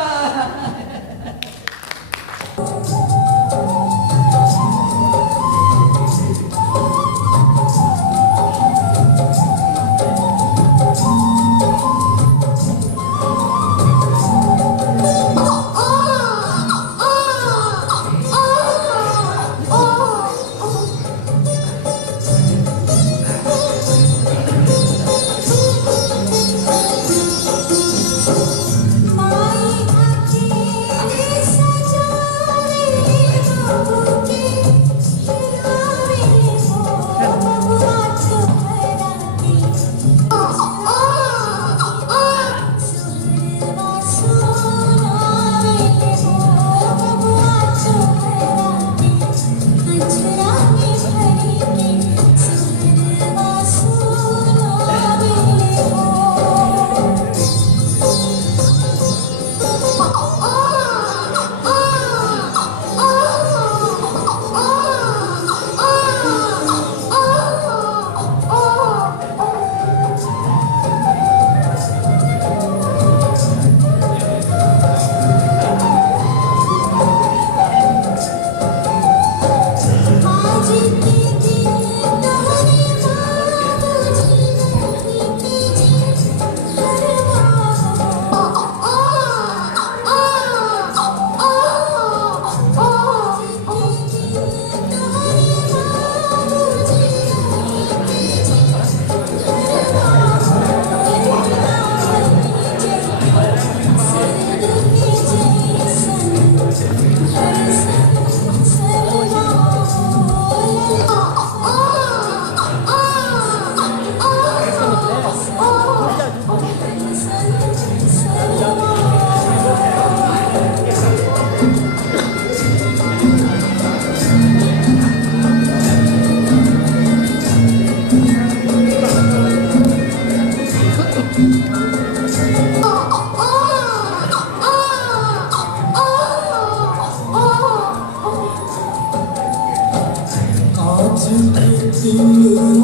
दिल न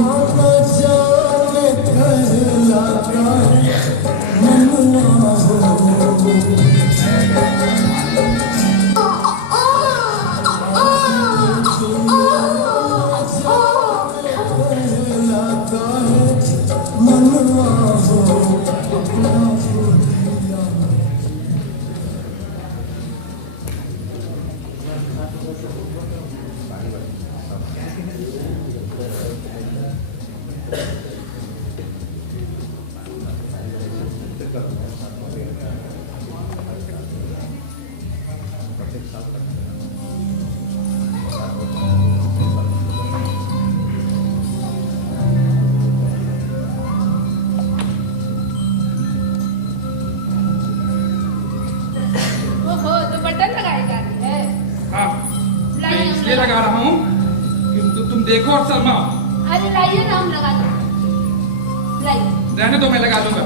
जाने कर लगा ओहो, तो बटन लगाई जा रही है। हाँ, मैं इसलिए लगा रहा हूँ कि तुम देखो और शर्मा। अरे लाइए ना, हम लगा दो। लाइए। रहने दो, मैं लगा दूंगा।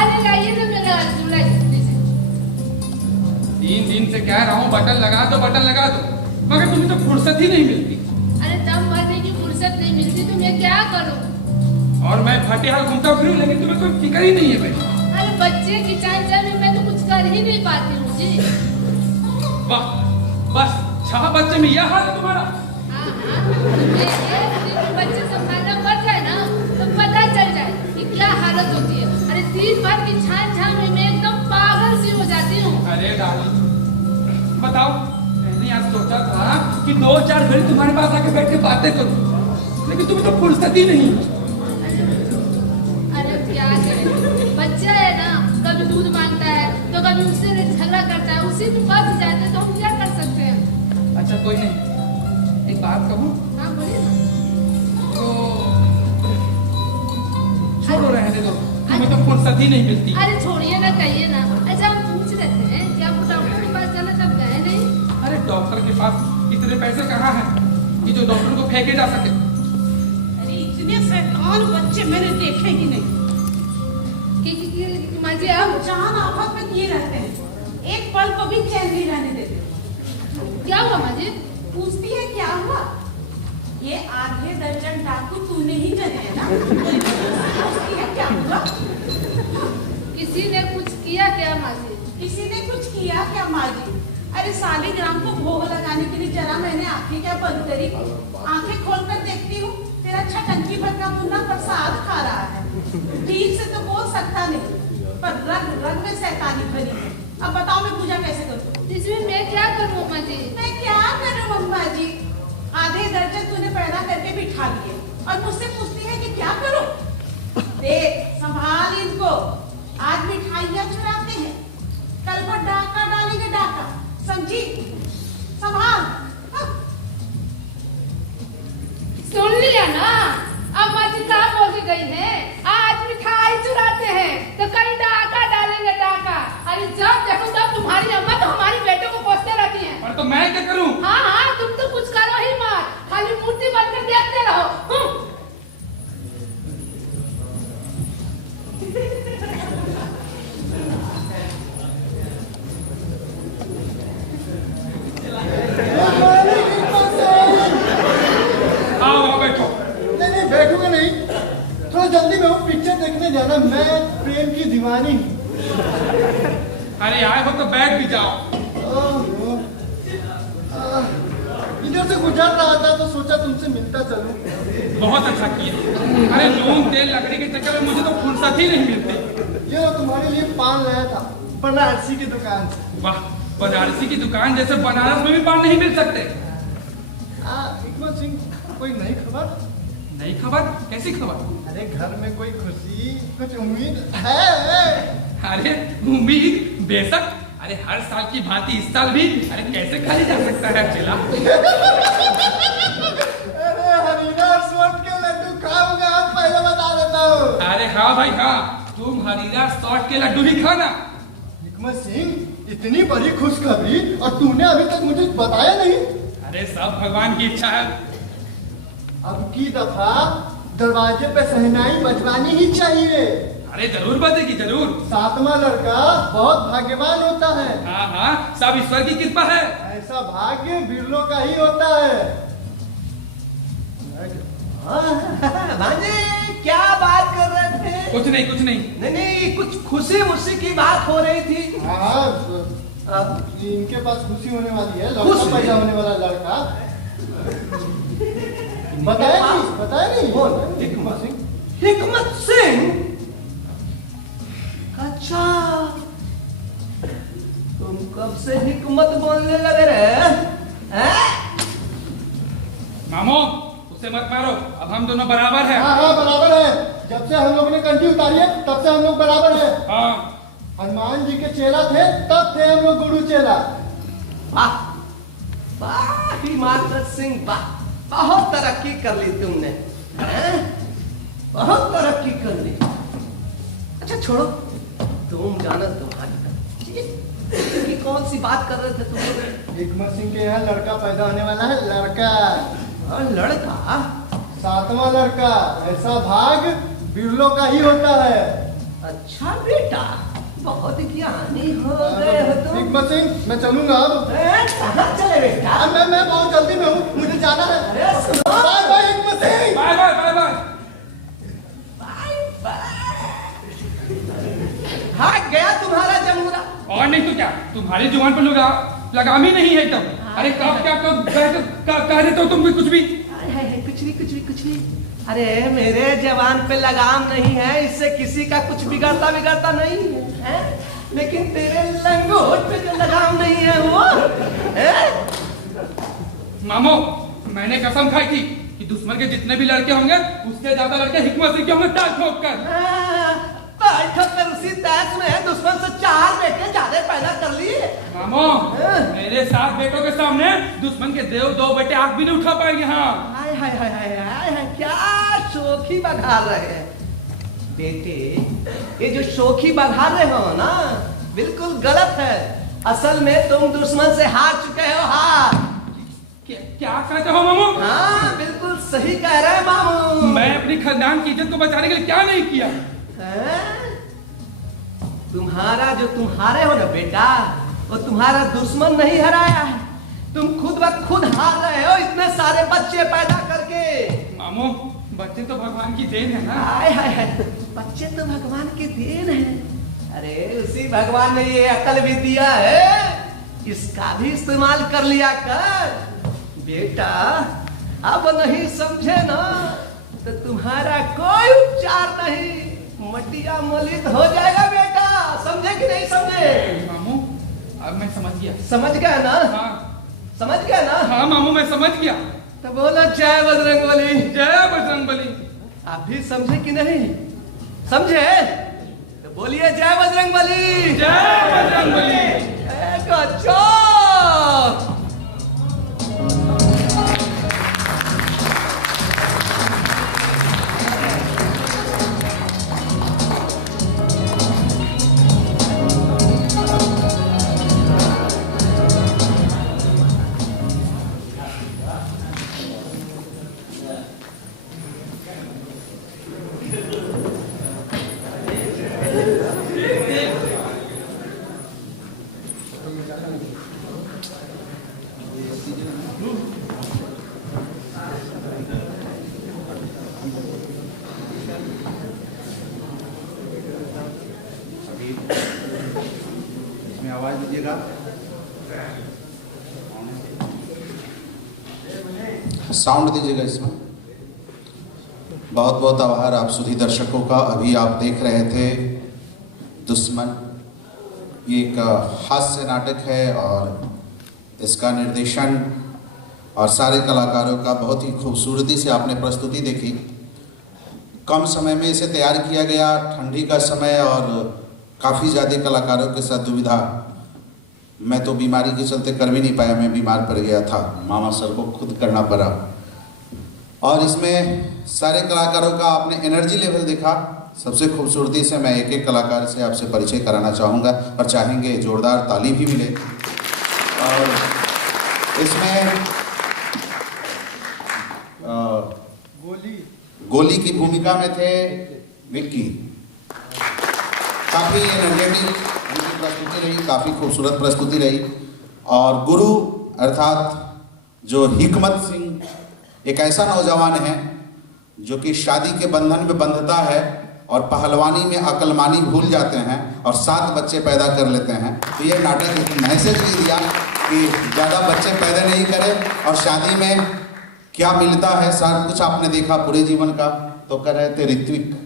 अरे लाइए ना, मैं लगा दूँ। लाइए। 3 दिन से कह रहा हूँ बटन लगा दो, बटन लगा दो, मगर तुम्हें तो फुर्सत ही नहीं मिलती। अरे दम भरने की फुर्सत नहीं मिलती तो मैं क्या करूँ? और मैं फटेहाल घूमता फिरूं, लेकिन तुम्हें कोई फिक्र ही नहीं है भाई। अरे बच्चे की चांचल में मैं तो कुछ कर ही नहीं पाती हूँ जी। वाह, बस 6 बच्चे में यह हाल है तुम्हारा। हाँ हाँ, तो बच्चे संभालना पड़ जाए ना तो पता चल जाए कि क्या हालत होती है। अरे दिन भर की छान छान में मैं एकदम पागल सी हो जाती हूँ। अरे डाली, बताओ, मैंने आज सोचा था कि 2-4 घड़ी तुम्हारे पास आके बैठ के बातें करूं, लेकिन तुम्हें तो फुर्सत ही नहीं। अरे क्या करें, बच्चा है ना, कभी दूध मांगता है तो कभी उससे झगड़ा करता है, उसी में फंस जाते हैं तो हम क्या कर सकते हैं? अच्छा कोई नहीं, एक बात कहूं? हाँ बोलिए ना। तो छोड़ो, रहने दो, तुम्हें तो फुर्सत ही नहीं मिलती। अरे छोड़िए ना, कहिए ना। अच्छा हम पूछ लेते हैं कि आपको डॉक्टर के पास जाना तब गए नहीं? अरे डॉक्टर के पास इतने पैसे कहाँ हैं कि जो डॉक्टर को फेंके जा सके? अरे इतने शैतान बच्चे मैंने देखे ही नहीं। माँ जी हम आप जान आफत में किए रहते हैं, एक पल को भी चैन नहीं रहने देते। क्या हुआ माँ जी? पूछती है क्या हुआ? ये आधे दर्जन डाकू तूने ही करे है ना? पूछती है क्या हुआ? किसी ने कुछ किया क्या माँ जी? किसी ने कुछ किया क्या माँ जी? अरे सालिग्राम को भोग लगाने के लिए जरा मैंने आंखें क्या बंद करी, आंखें खोलकर देखती हूँ तेरा छटंकी भर का मुन्ना प्रसाद खा रहा है। ठीक से तो बोल सकता नहीं, पर रग रग में शैतानी भरी है। अब बताओ मैं पूजा कैसे करूँ? इसमें मैं क्या करूँ माँ जी? मैं क्या करूँ अम्मा जी? आधे दर्जन तूने पैदा करके बिठा लिए और मुझसे पूछती है कि क्या करूँ? देख संभाल इनको, आज मिठाइयाँ चुराते हैं, कल को डाका डालेंगे, डाका, समझी? संभाल। हाँ। सुन लिया ना, अब माँ जी कहाँ बोल गई है? आज मिठाई चुराते हैं तो कहीं डाका डालेंगे, डाका। अरे जब देखो तब तुम्हारी अम्मा तो हमारी बेटों को कोसते रहती है। और तो मैं क्या करूं? हाँ हाँ, तुम तो कुछ करो ही मत, खाली मूर्ति बनकर देखते रहो। आओ बैठो। नहीं बैठूंगा नहीं, थोड़ा जल्दी में हूँ, पिक्चर देखने जाना। मैं प्रेम की दीवानी हूँ। अरे आए हो तो बैठ भी जाओ। ओहो, इधर से गुजर रहा था तो सोचा तुमसे मिलता चलूं। बहुत अच्छा किया। अरे नून तेल लकड़ी के चक्कर में मुझे तो फुर्सत ही नहीं मिलती। ये तुम्हारे लिए पान लाया था बनारसी की दुकान से। वाह, बनारसी की दुकान जैसे बनारस में भी पान नहीं मिल सकते। हिकमत सिंह, कोई नई खबर? नई खबर? कैसी खबर? अरे घर में कोई खुशी, कुछ उम्मीद है? अरे उम्मीद बेशक। अरे हर साल की भांति इस साल भी, अरे कैसे खाली जा सकता है जिला? अरे हरीरा सोट के लड्डू खाऊंगा, पहले बता देता हूँ। अरे हाँ भाई हाँ, तुम हरीरा सॉट के लड्डू ही खाना। हिकमत सिंह, इतनी बड़ी खुशखबरी और तूने अभी तक मुझे बताया नहीं। अरे सब भगवान की इच्छा है। अब की दफा दरवाजे पे शहनाई बजवानी ही चाहिए। अरे जरूर बजेगी, जरूर। 7वां लड़का बहुत भाग्यवान होता है। हाँ हाँ, सब ईश्वर की कृपा है। ऐसा भाग्य बिरलों का ही होता है। भांजे क्या बात कर रहे थे? कुछ नहीं कुछ नहीं। नहीं नहीं, कुछ खुशी उसी की बात हो रही थी। हाँ, हाँ, इनके पास खुशी होने वाली है, लड़का खुशी? पैदा होने वाला लड़का। बताया नहीं कौन? हिकमत सिंह। हिकमत सिंह? अच्छा, तुम कब से हिकमत बोलने लगे रे? हैं? मामो उसे मत मारो, अब हम दोनों बराबर हैं। हाँ हाँ बराबर है, जब से हम लोगों ने कंठी उतारी है तब से हम लोग बराबर है। हाँ हनुमान जी के चेला थे तब थे हम लोग गुरु चेला। वाह वाह हिमाचल सिंह, वाह, बहुत तरक्की कर ली तुमने, हैं? बहुत तरक्की कर ली। अच्छा छोड़ो, तुम जानो तुम्हारी कि कौन सी बात कर रहे थे तुम लोग? हिकमत सिंह के यहाँ लड़का पैदा होने वाला है, लड़का। हाँ, लड़का? 7वां लड़का। ऐसा भाग बिरलों का ही होता है। अच्छा बेटा, बहुत ज्ञानी हो गए हो तुम। हिकमत सिंह, मैं चलूंगा अब। कहाँ चले बेटा? मैं बहुत जल्दी में हूँ, मुझे जाना है। अरे सुनो, bye bye Hikmat Singh. Bye bye bye bye. Bye bye. भाग गया तुम्हारा जमुरा। और नहीं तो क्या, तुम्हारी जुबान पर लगाम ही नहीं है एकदम। अरे कब क्या कब कह रहे हो तुम भी कुछ भी? कुछ नहीं कुछ नहीं कुछ नहीं। अरे मेरे जवान पे लगाम नहीं है, इससे किसी का कुछ बिगड़ता नहीं है, लेकिन तेरे लंगोट पे जो लगाम नहीं है वो है? मामो मैंने कसम खाई थी कि दुश्मन के जितने भी लड़के होंगे उसके ज्यादा लड़के हिकमत सिंह के होंगे, टाल ठोक कर। उसी तैस में है, दुश्मन से 4 बेटे ज्यादा पैदा कर लिए। मामो मेरे 7 बेटों के सामने दुश्मन के 2 बेटे आग भी नहीं उठा पाएंगे। हाँ हाय हाय हाय हाय हाय, क्या शोखी बघार रहे हैं बेटे। ये जो शोखी बघार रहे हो ना, बिल्कुल गलत है। असल में तुम दुश्मन से हार चुके हो, हार। क्या कहते हो मामू? हाँ बिल्कुल सही कह रहे हैं मामू। मैं अपनी खानदान की इज्जत को बचाने के लिए क्या नहीं किया? तुम्हारा जो तुम हारे हो ना बेटा, वो तुम्हारा दुश्मन नहीं हराया है, तुम खुद ब खुद हार रहे हो इतने सारे बच्चे पैदा करके। मामू बच्चे तो भगवान की देन है ना। हाय हाय हाय, बच्चे तो भगवान की देन है। अरे उसी भगवान ने ये अकल भी दिया है, इसका भी इस्तेमाल कर लिया कर बेटा। अब नहीं समझे ना तो तुम्हारा कोई उपचार नहीं, मटिया मलित हो जाएगा बेटा। समझे कि नहीं समझे? मामू अब मैं समझ गया। समझ गया ना? हाँ समझ गया ना? हाँ मामू मैं समझ गया। तो बोलो जय बजरंगबली। जय बजरंगबली। आप भी समझे कि नहीं समझे? तो बोलिए जय बजरंगबली। जय बजरंगबली। अच्छा इसमें आवाज दीजिएगा। साउंड दीजिएगा इसमें। बहुत बहुत आभार आप सभी दर्शकों का। अभी आप देख रहे थे दुश्मन, ये एक हास्य नाटक है और इसका निर्देशन और सारे कलाकारों का बहुत ही खूबसूरती से आपने प्रस्तुति देखी। कम समय में इसे तैयार किया गया, ठंडी का समय और काफ़ी ज़्यादा कलाकारों के साथ दुविधा। मैं तो बीमारी के चलते कर भी नहीं पाया, मैं बीमार पड़ गया था, मामा सर को खुद करना पड़ा। और इसमें सारे कलाकारों का आपने एनर्जी लेवल देखा। सबसे खूबसूरती से मैं एक एक कलाकार से आपसे परिचय कराना चाहूँगा और चाहेंगे जोरदार ताली भी मिले। और इसमें गोली की भूमिका में थे विक्की। काफ़ी एनर्जेटिक उनकी प्रस्तुति रही, काफ़ी खूबसूरत प्रस्तुति रही। और गुरु अर्थात जो हिकमत सिंह एक ऐसा नौजवान है जो कि शादी के बंधन में बंधता है और पहलवानी में अकलमानी भूल जाते हैं और 7 बच्चे पैदा कर लेते हैं। तो ये नाटक एक मैसेज भी दिया कि ज़्यादा बच्चे पैदा नहीं करें और शादी में क्या मिलता है सब कुछ आपने देखा पूरे जीवन का। तो कह रहे थे ऋतिक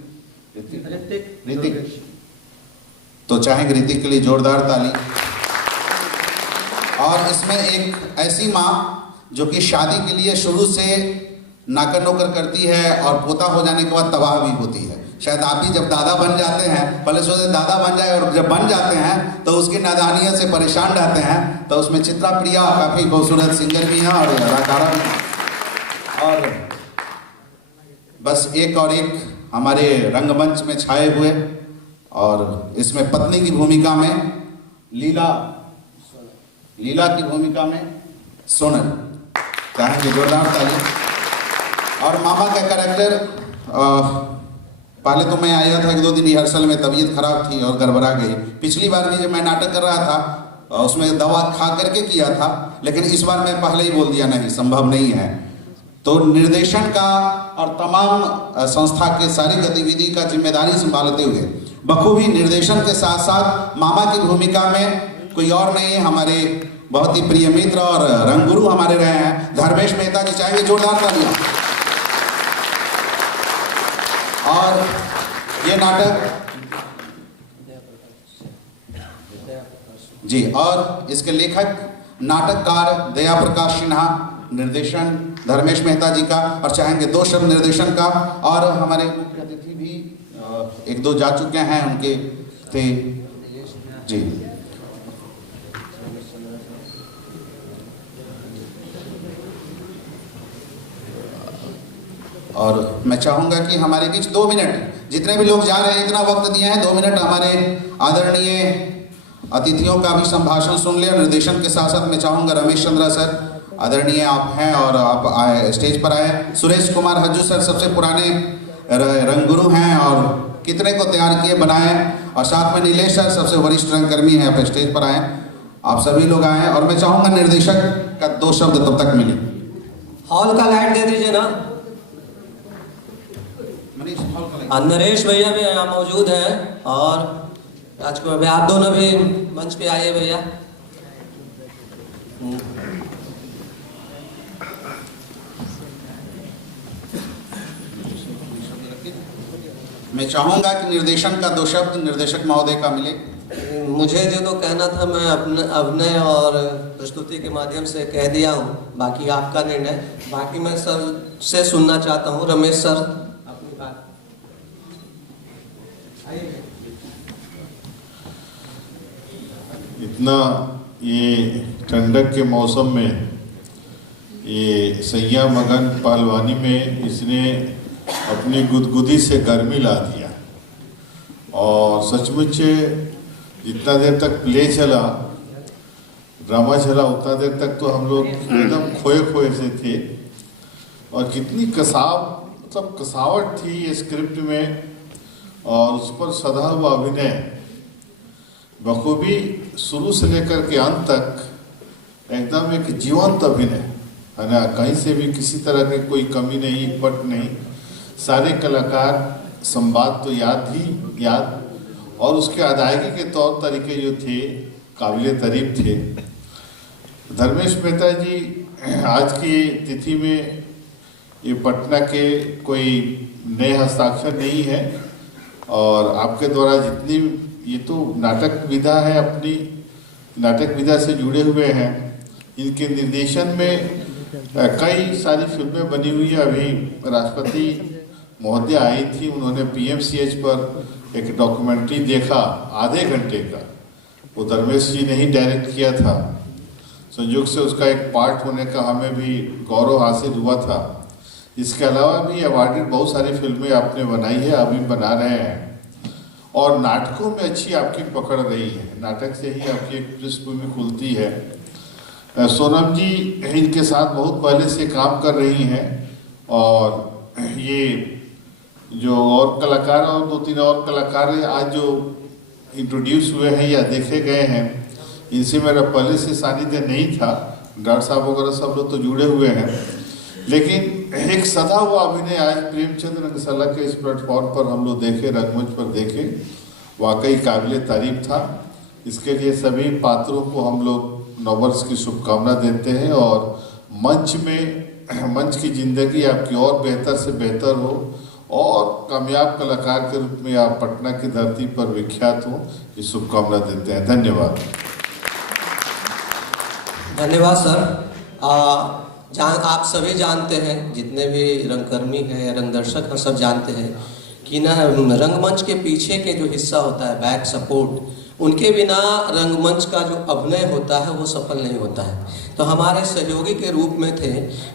तो चाहेंगे ऋतिक के लिए जोरदार ताली। और इसमें एक ऐसी माँ जो कि शादी के लिए शुरू से नाकर नोकर करती है और पोता हो जाने के बाद तबाह भी होती है। शायद आप भी जब दादा बन जाते हैं, पहले सोचते दादा बन जाए और जब बन जाते हैं तो उसकी नादानियत से परेशान रहते हैं। तो उसमें चित्रा प्रिया काफ़ी खूबसूरत सिंगर भी हैं और अदाकारा भी हैं। और बस एक और एक हमारे रंगमंच में छाए हुए और इसमें पत्नी की भूमिका में लीला की भूमिका में सोनल, चाहेंगे जोरदार ताली। और मामा का कैरेक्टर पहले तो मैं आया था 1-2 दिन रिहर्सल में, तबीयत खराब थी और गड़बड़ा गई। पिछली बार भी जब मैं नाटक कर रहा था उसमें दवा खा करके किया था, लेकिन इस बार मैं पहले ही बोल दिया नहीं, संभव नहीं है। तो निर्देशन का और तमाम संस्था के सारी गतिविधि का जिम्मेदारी संभालते हुए बखूबी निर्देशन के साथ साथ मामा की भूमिका में कोई और नहीं है, हमारे बहुत ही प्रिय मित्र और रंगगुरु हमारे रहे हैं धर्मेश मेहता जी, चाहेंगे जोरदार तालियां। और ये नाटक जी, और इसके लेखक नाटककार दया प्रकाश सिन्हा, निर्देशन धर्मेश मेहता जी का, और चाहेंगे 2 शब्द निर्देशन का। और हमारे मुख्य अतिथि भी 1-2 जा चुके हैं, उनके थे जी। और मैं चाहूँगा कि हमारे बीच 2 मिनट, जितने भी लोग जा रहे हैं इतना वक्त दिया है, 2 मिनट हमारे आदरणीय अतिथियों का भी संभाषण सुन ले। निर्देशन के साथ साथ मैं चाहूँगा रमेश चंद्रा सर, आदरणीय आप हैं और आप आए स्टेज पर आए। सुरेश कुमार हज्जू सर सबसे पुराने रंगगुरु हैं और कितने को तैयार किए बनाए, और साथ में नीलेश सर सबसे वरिष्ठ रंगकर्मी हैं, आप स्टेज पर आए। आप सभी लोग आए और मैं चाहूँगा निर्देशक का 2 शब्द तब तक मिले। हॉल का लाइट दे दीजिए ना। नरेश भैया भी यहाँ मौजूद हैं और राजकुमार भैया, आप दोनों भी मंच पे आइए भैया। मैं चाहूँगा कि निर्देशन का 2 शब्द निर्देशक महोदय का मिले। मुझे जो तो कहना था मैं अपने अभिनय और प्रस्तुति के माध्यम से कह दिया हूँ, बाकी आपका निर्णय। बाकी मैं सर से सुनना चाहता हूँ, रमेश सर अपनी बात। इतना ये ठंडक के मौसम में ये सैया मगन पहलवानी में इसने अपनी गुदगुदी से गर्मी ला दिया। और सचमुच जितना देर तक प्ले चला, ड्रामा चला, उतना देर तक तो हम लोग एकदम खोए से थे। और कितनी मतलब कसावट थी ये स्क्रिप्ट में, और उस पर सधा हुआ अभिनय बखूबी शुरू से लेकर के अंत तक एकदम एक जीवंत अभिनय है ना। कहीं से भी किसी तरह की कोई कमी नहीं, पट नहीं। सारे कलाकार संवाद तो याद और उसके अदायगी के तौर तरीके जो थे काबिले तारीफ थे। धर्मेश मेहता जी आज की तिथि में ये पटना के कोई नए हस्ताक्षर नहीं है, और आपके द्वारा जितनी ये तो नाटक विधा है, अपनी नाटक विधा से जुड़े हुए हैं। इनके निर्देशन में कई सारी फिल्में बनी हुई है। अभी राष्ट्रपति महोदय आई थी, उन्होंने PMCH पर एक डॉक्यूमेंट्री देखा आधे घंटे का, वो धर्मेश जी ने ही डायरेक्ट किया था। संयोग से उसका एक पार्ट होने का हमें भी गौरव हासिल हुआ था। इसके अलावा भी अवार्डेड बहुत सारी फिल्में आपने बनाई है, अभी बना रहे हैं, और नाटकों में अच्छी आपकी पकड़ रही है। नाटक से ही आपकी एक पृष्ठभूमि खुलती है। सोनम जी इनके साथ बहुत पहले से काम कर रही हैं, और ये जो और कलाकार और 2-3 और कलाकार आज जो इंट्रोड्यूस हुए हैं या देखे गए हैं, इनसे मेरा पहले से सानिध्य नहीं था। डॉक्टर साहब वगैरह सब लोग तो जुड़े हुए हैं, लेकिन एक सदा हुआ अभिनय आज प्रेमचंद रंगशाला के इस प्लेटफॉर्म पर हम लोग देखे, रंगमंच पर देखे, वाकई काबिले तारीफ था। इसके लिए सभी पात्रों को हम लोग नववर्ष की शुभकामना देते हैं और मंच की जिंदगी आपकी और बेहतर से बेहतर हो और कामयाब कलाकार के रूप में आप पटना की धरती पर विख्यात हो, ये शुभकामना देते हैं। धन्यवाद। धन्यवाद सर। आप सभी जानते हैं, जितने भी रंगकर्मी हैं या रंगदर्शक हैं, सब जानते हैं कि ना रंगमंच के पीछे के जो हिस्सा होता है, बैक सपोर्ट, उनके बिना रंगमंच का जो अभिनय होता है वो सफल नहीं होता है। तो हमारे सहयोगी के रूप में थे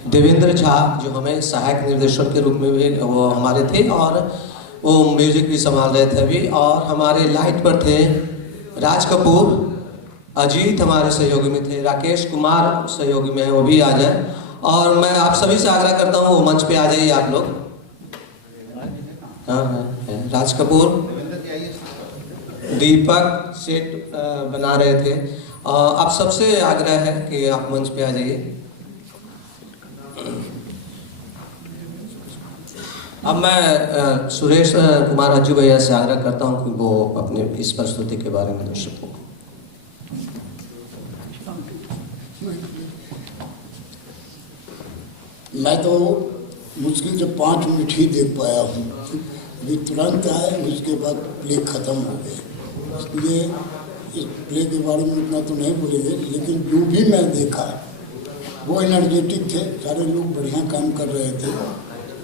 देवेंद्र झा, जो हमें सहायक निर्देशक के रूप में भी वो हमारे थे और वो म्यूजिक भी संभाल रहे थे अभी। और हमारे लाइट पर थे राज कपूर, अजीत हमारे सहयोगी में थे, राकेश कुमार सहयोगी में है, वो भी आ जाए। और मैं आप सभी से आग्रह करता हूँ वो मंच पे आ जाइए आप लोग। हाँ, राज कपूर, दीपक सेट बना रहे थे। आप सबसे आग्रह है कि आप मंच पे आ जाइए। अब मैं सुरेश कुमार अज्जू भैया से आग्रह करता हूँ कि वो अपने इस प्रस्तुति के बारे में दर्शकों को। मैं तो मुश्किल से 5 मिनट ही देख पाया हूँ, अभी तुरंत आए, उसके बाद प्ले ख़त्म हो गए। इसलिए इस प्ले के बारे में उतना तो नहीं बोलेंगे, लेकिन जो भी मैं देखा वो एनर्जेटिक थे, सारे लोग बढ़िया काम कर रहे थे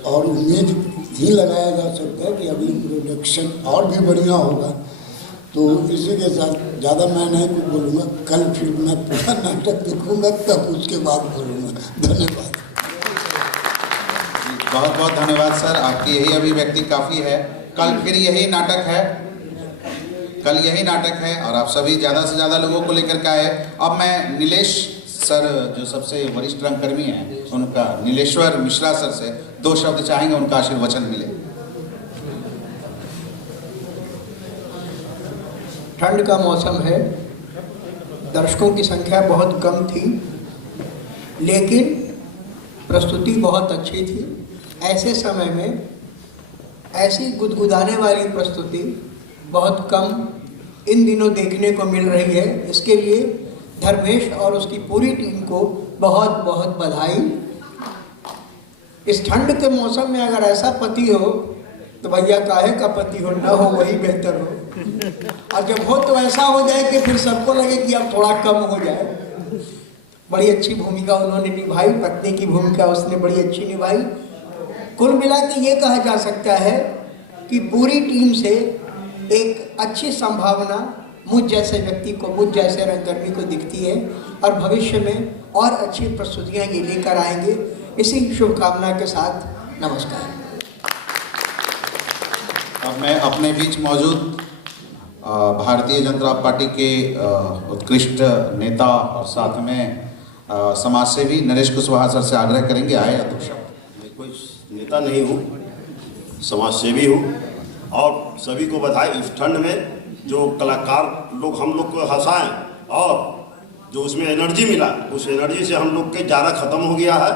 और उम्मीद ही लगाया जा सकता है कि अगली प्रोडक्शन और भी बढ़िया होगा। तो इसी के साथ ज़्यादा मैं नहीं कुछ बोलूँगा, कल फिर मैं पूरा नाटक देखूँगा, तब उसके बाद बोलूँगा। धन्यवाद। बहुत बहुत धन्यवाद सर, आपकी यही अभिव्यक्ति काफ़ी है। कल फिर यही नाटक है, कल यही नाटक है और आप सभी ज़्यादा से ज़्यादा लोगों को लेकर के आए। अब मैं नीलेश सर, जो सबसे वरिष्ठ रंगकर्मी हैं, उनका, नीलेश्वर मिश्रा सर से 2 शब्द चाहेंगे, उनका आशीर्वचन मिले। ठंड का मौसम है, दर्शकों की संख्या बहुत कम थी, लेकिन प्रस्तुति बहुत अच्छी थी। ऐसे समय में ऐसी गुदगुदाने वाली प्रस्तुति बहुत कम इन दिनों देखने को मिल रही है। इसके लिए धर्मेश और उसकी पूरी टीम को बहुत बहुत बधाई। इस ठंड के मौसम में अगर ऐसा पति हो तो भैया काहे का पति हो, ना हो वही बेहतर हो, और जब हो तो ऐसा हो जाए कि फिर सबको लगे कि अब थोड़ा कम हो जाए। बड़ी अच्छी भूमिका उन्होंने निभाई, पत्नी की भूमिका उसने बड़ी अच्छी निभाई। कुल मिला के ये कहा जा सकता है कि पूरी टीम से एक अच्छी संभावना मुझ जैसे व्यक्ति को, मुझ जैसे रंगकर्मी को दिखती है और भविष्य में और अच्छी प्रस्तुतियाँ ये लेकर आएंगे। इसी शुभकामना के साथ नमस्कार। अब मैं अपने बीच मौजूद भारतीय जनता पार्टी के उत्कृष्ट नेता और साथ में समाजसेवी नरेश कुशवाहा सर से आग्रह करेंगे, आए अध्यक्ष। मैं कोई नेता नहीं हूँ, समाजसेवी हूँ और सभी को बधाई। इस ठंड में जो कलाकार लोग हम लोग को हंसाएं और जो उसमें एनर्जी मिला, उस एनर्जी से हम लोग के ज़्यादा ख़त्म हो गया है।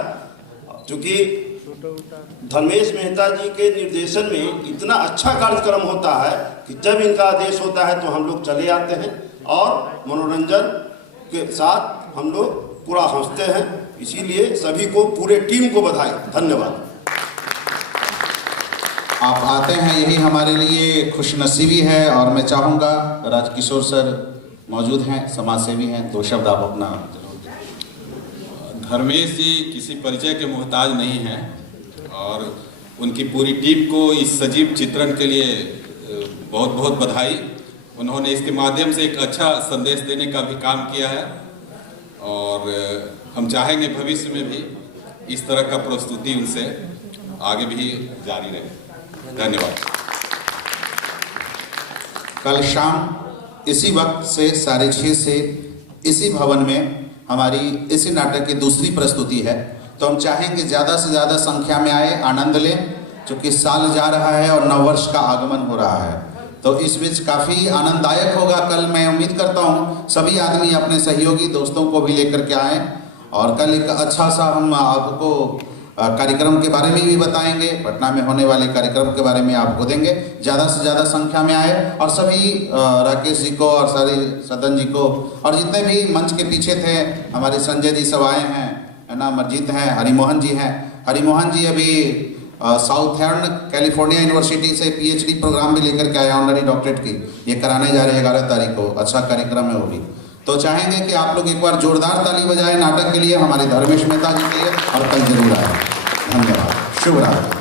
क्योंकि धर्मेश मेहता जी के निर्देशन में इतना अच्छा कार्यक्रम होता है कि जब इनका आदेश होता है तो हम लोग चले आते हैं और मनोरंजन के साथ हम लोग पूरा हंसते हैं। इसीलिए सभी को, पूरे टीम को बधाई। धन्यवाद। आप आते हैं, यही हमारे लिए खुशनसीबी है। और मैं चाहूँगा राजकिशोर सर मौजूद हैं, समाजसेवी हैं, 2 शब्द आप अपना। धर्मेश जी किसी परिचय के मोहताज नहीं हैं और उनकी पूरी टीम को इस सजीव चित्रण के लिए बहुत बहुत बधाई। उन्होंने इसके माध्यम से एक अच्छा संदेश देने का भी काम किया है और हम चाहेंगे भविष्य में भी इस तरह का प्रस्तुति उनसे आगे भी जारी रहे। धन्यवाद। कल शाम इसी वक्त से 6:30 से इसी भवन में हमारी इसी नाटक की दूसरी प्रस्तुति है, तो हम चाहेंगे ज़्यादा से ज़्यादा संख्या में आए, आनंद लें, क्योंकि साल जा रहा है और नववर्ष का आगमन हो रहा है। तो इस बीच काफ़ी आनंददायक होगा कल। मैं उम्मीद करता हूँ सभी आदमी अपने सहयोगी दोस्तों को भी लेकर के आएँ और कल एक अच्छा सा हम आपको कार्यक्रम के बारे में भी बताएंगे, पटना में होने वाले कार्यक्रम के बारे में आपको देंगे। ज़्यादा से ज़्यादा संख्या में आए और सभी राकेश जी को और सारे सदन जी को और जितने भी मंच के पीछे थे, हमारे संजय जी सब आए हैं, है ना, मर्जीत हैं, हरिमोहन जी हैं। हरिमोहन जी अभी साउथर्न कैलिफोर्निया यूनिवर्सिटी से PhD प्रोग्राम भी लेकर के आए, ऑनरी डॉक्टरेट की, ये कराने जा रहे हैं 11 तारीख को। अच्छा कार्यक्रम है वो भी। तो चाहेंगे कि आप लोग एक बार जोरदार ताली बजाएं नाटक के लिए, हमारे धर्मेश मेहता जी के लिए, और कल जरूर आए। धन्यवाद। शुभ रात्रि।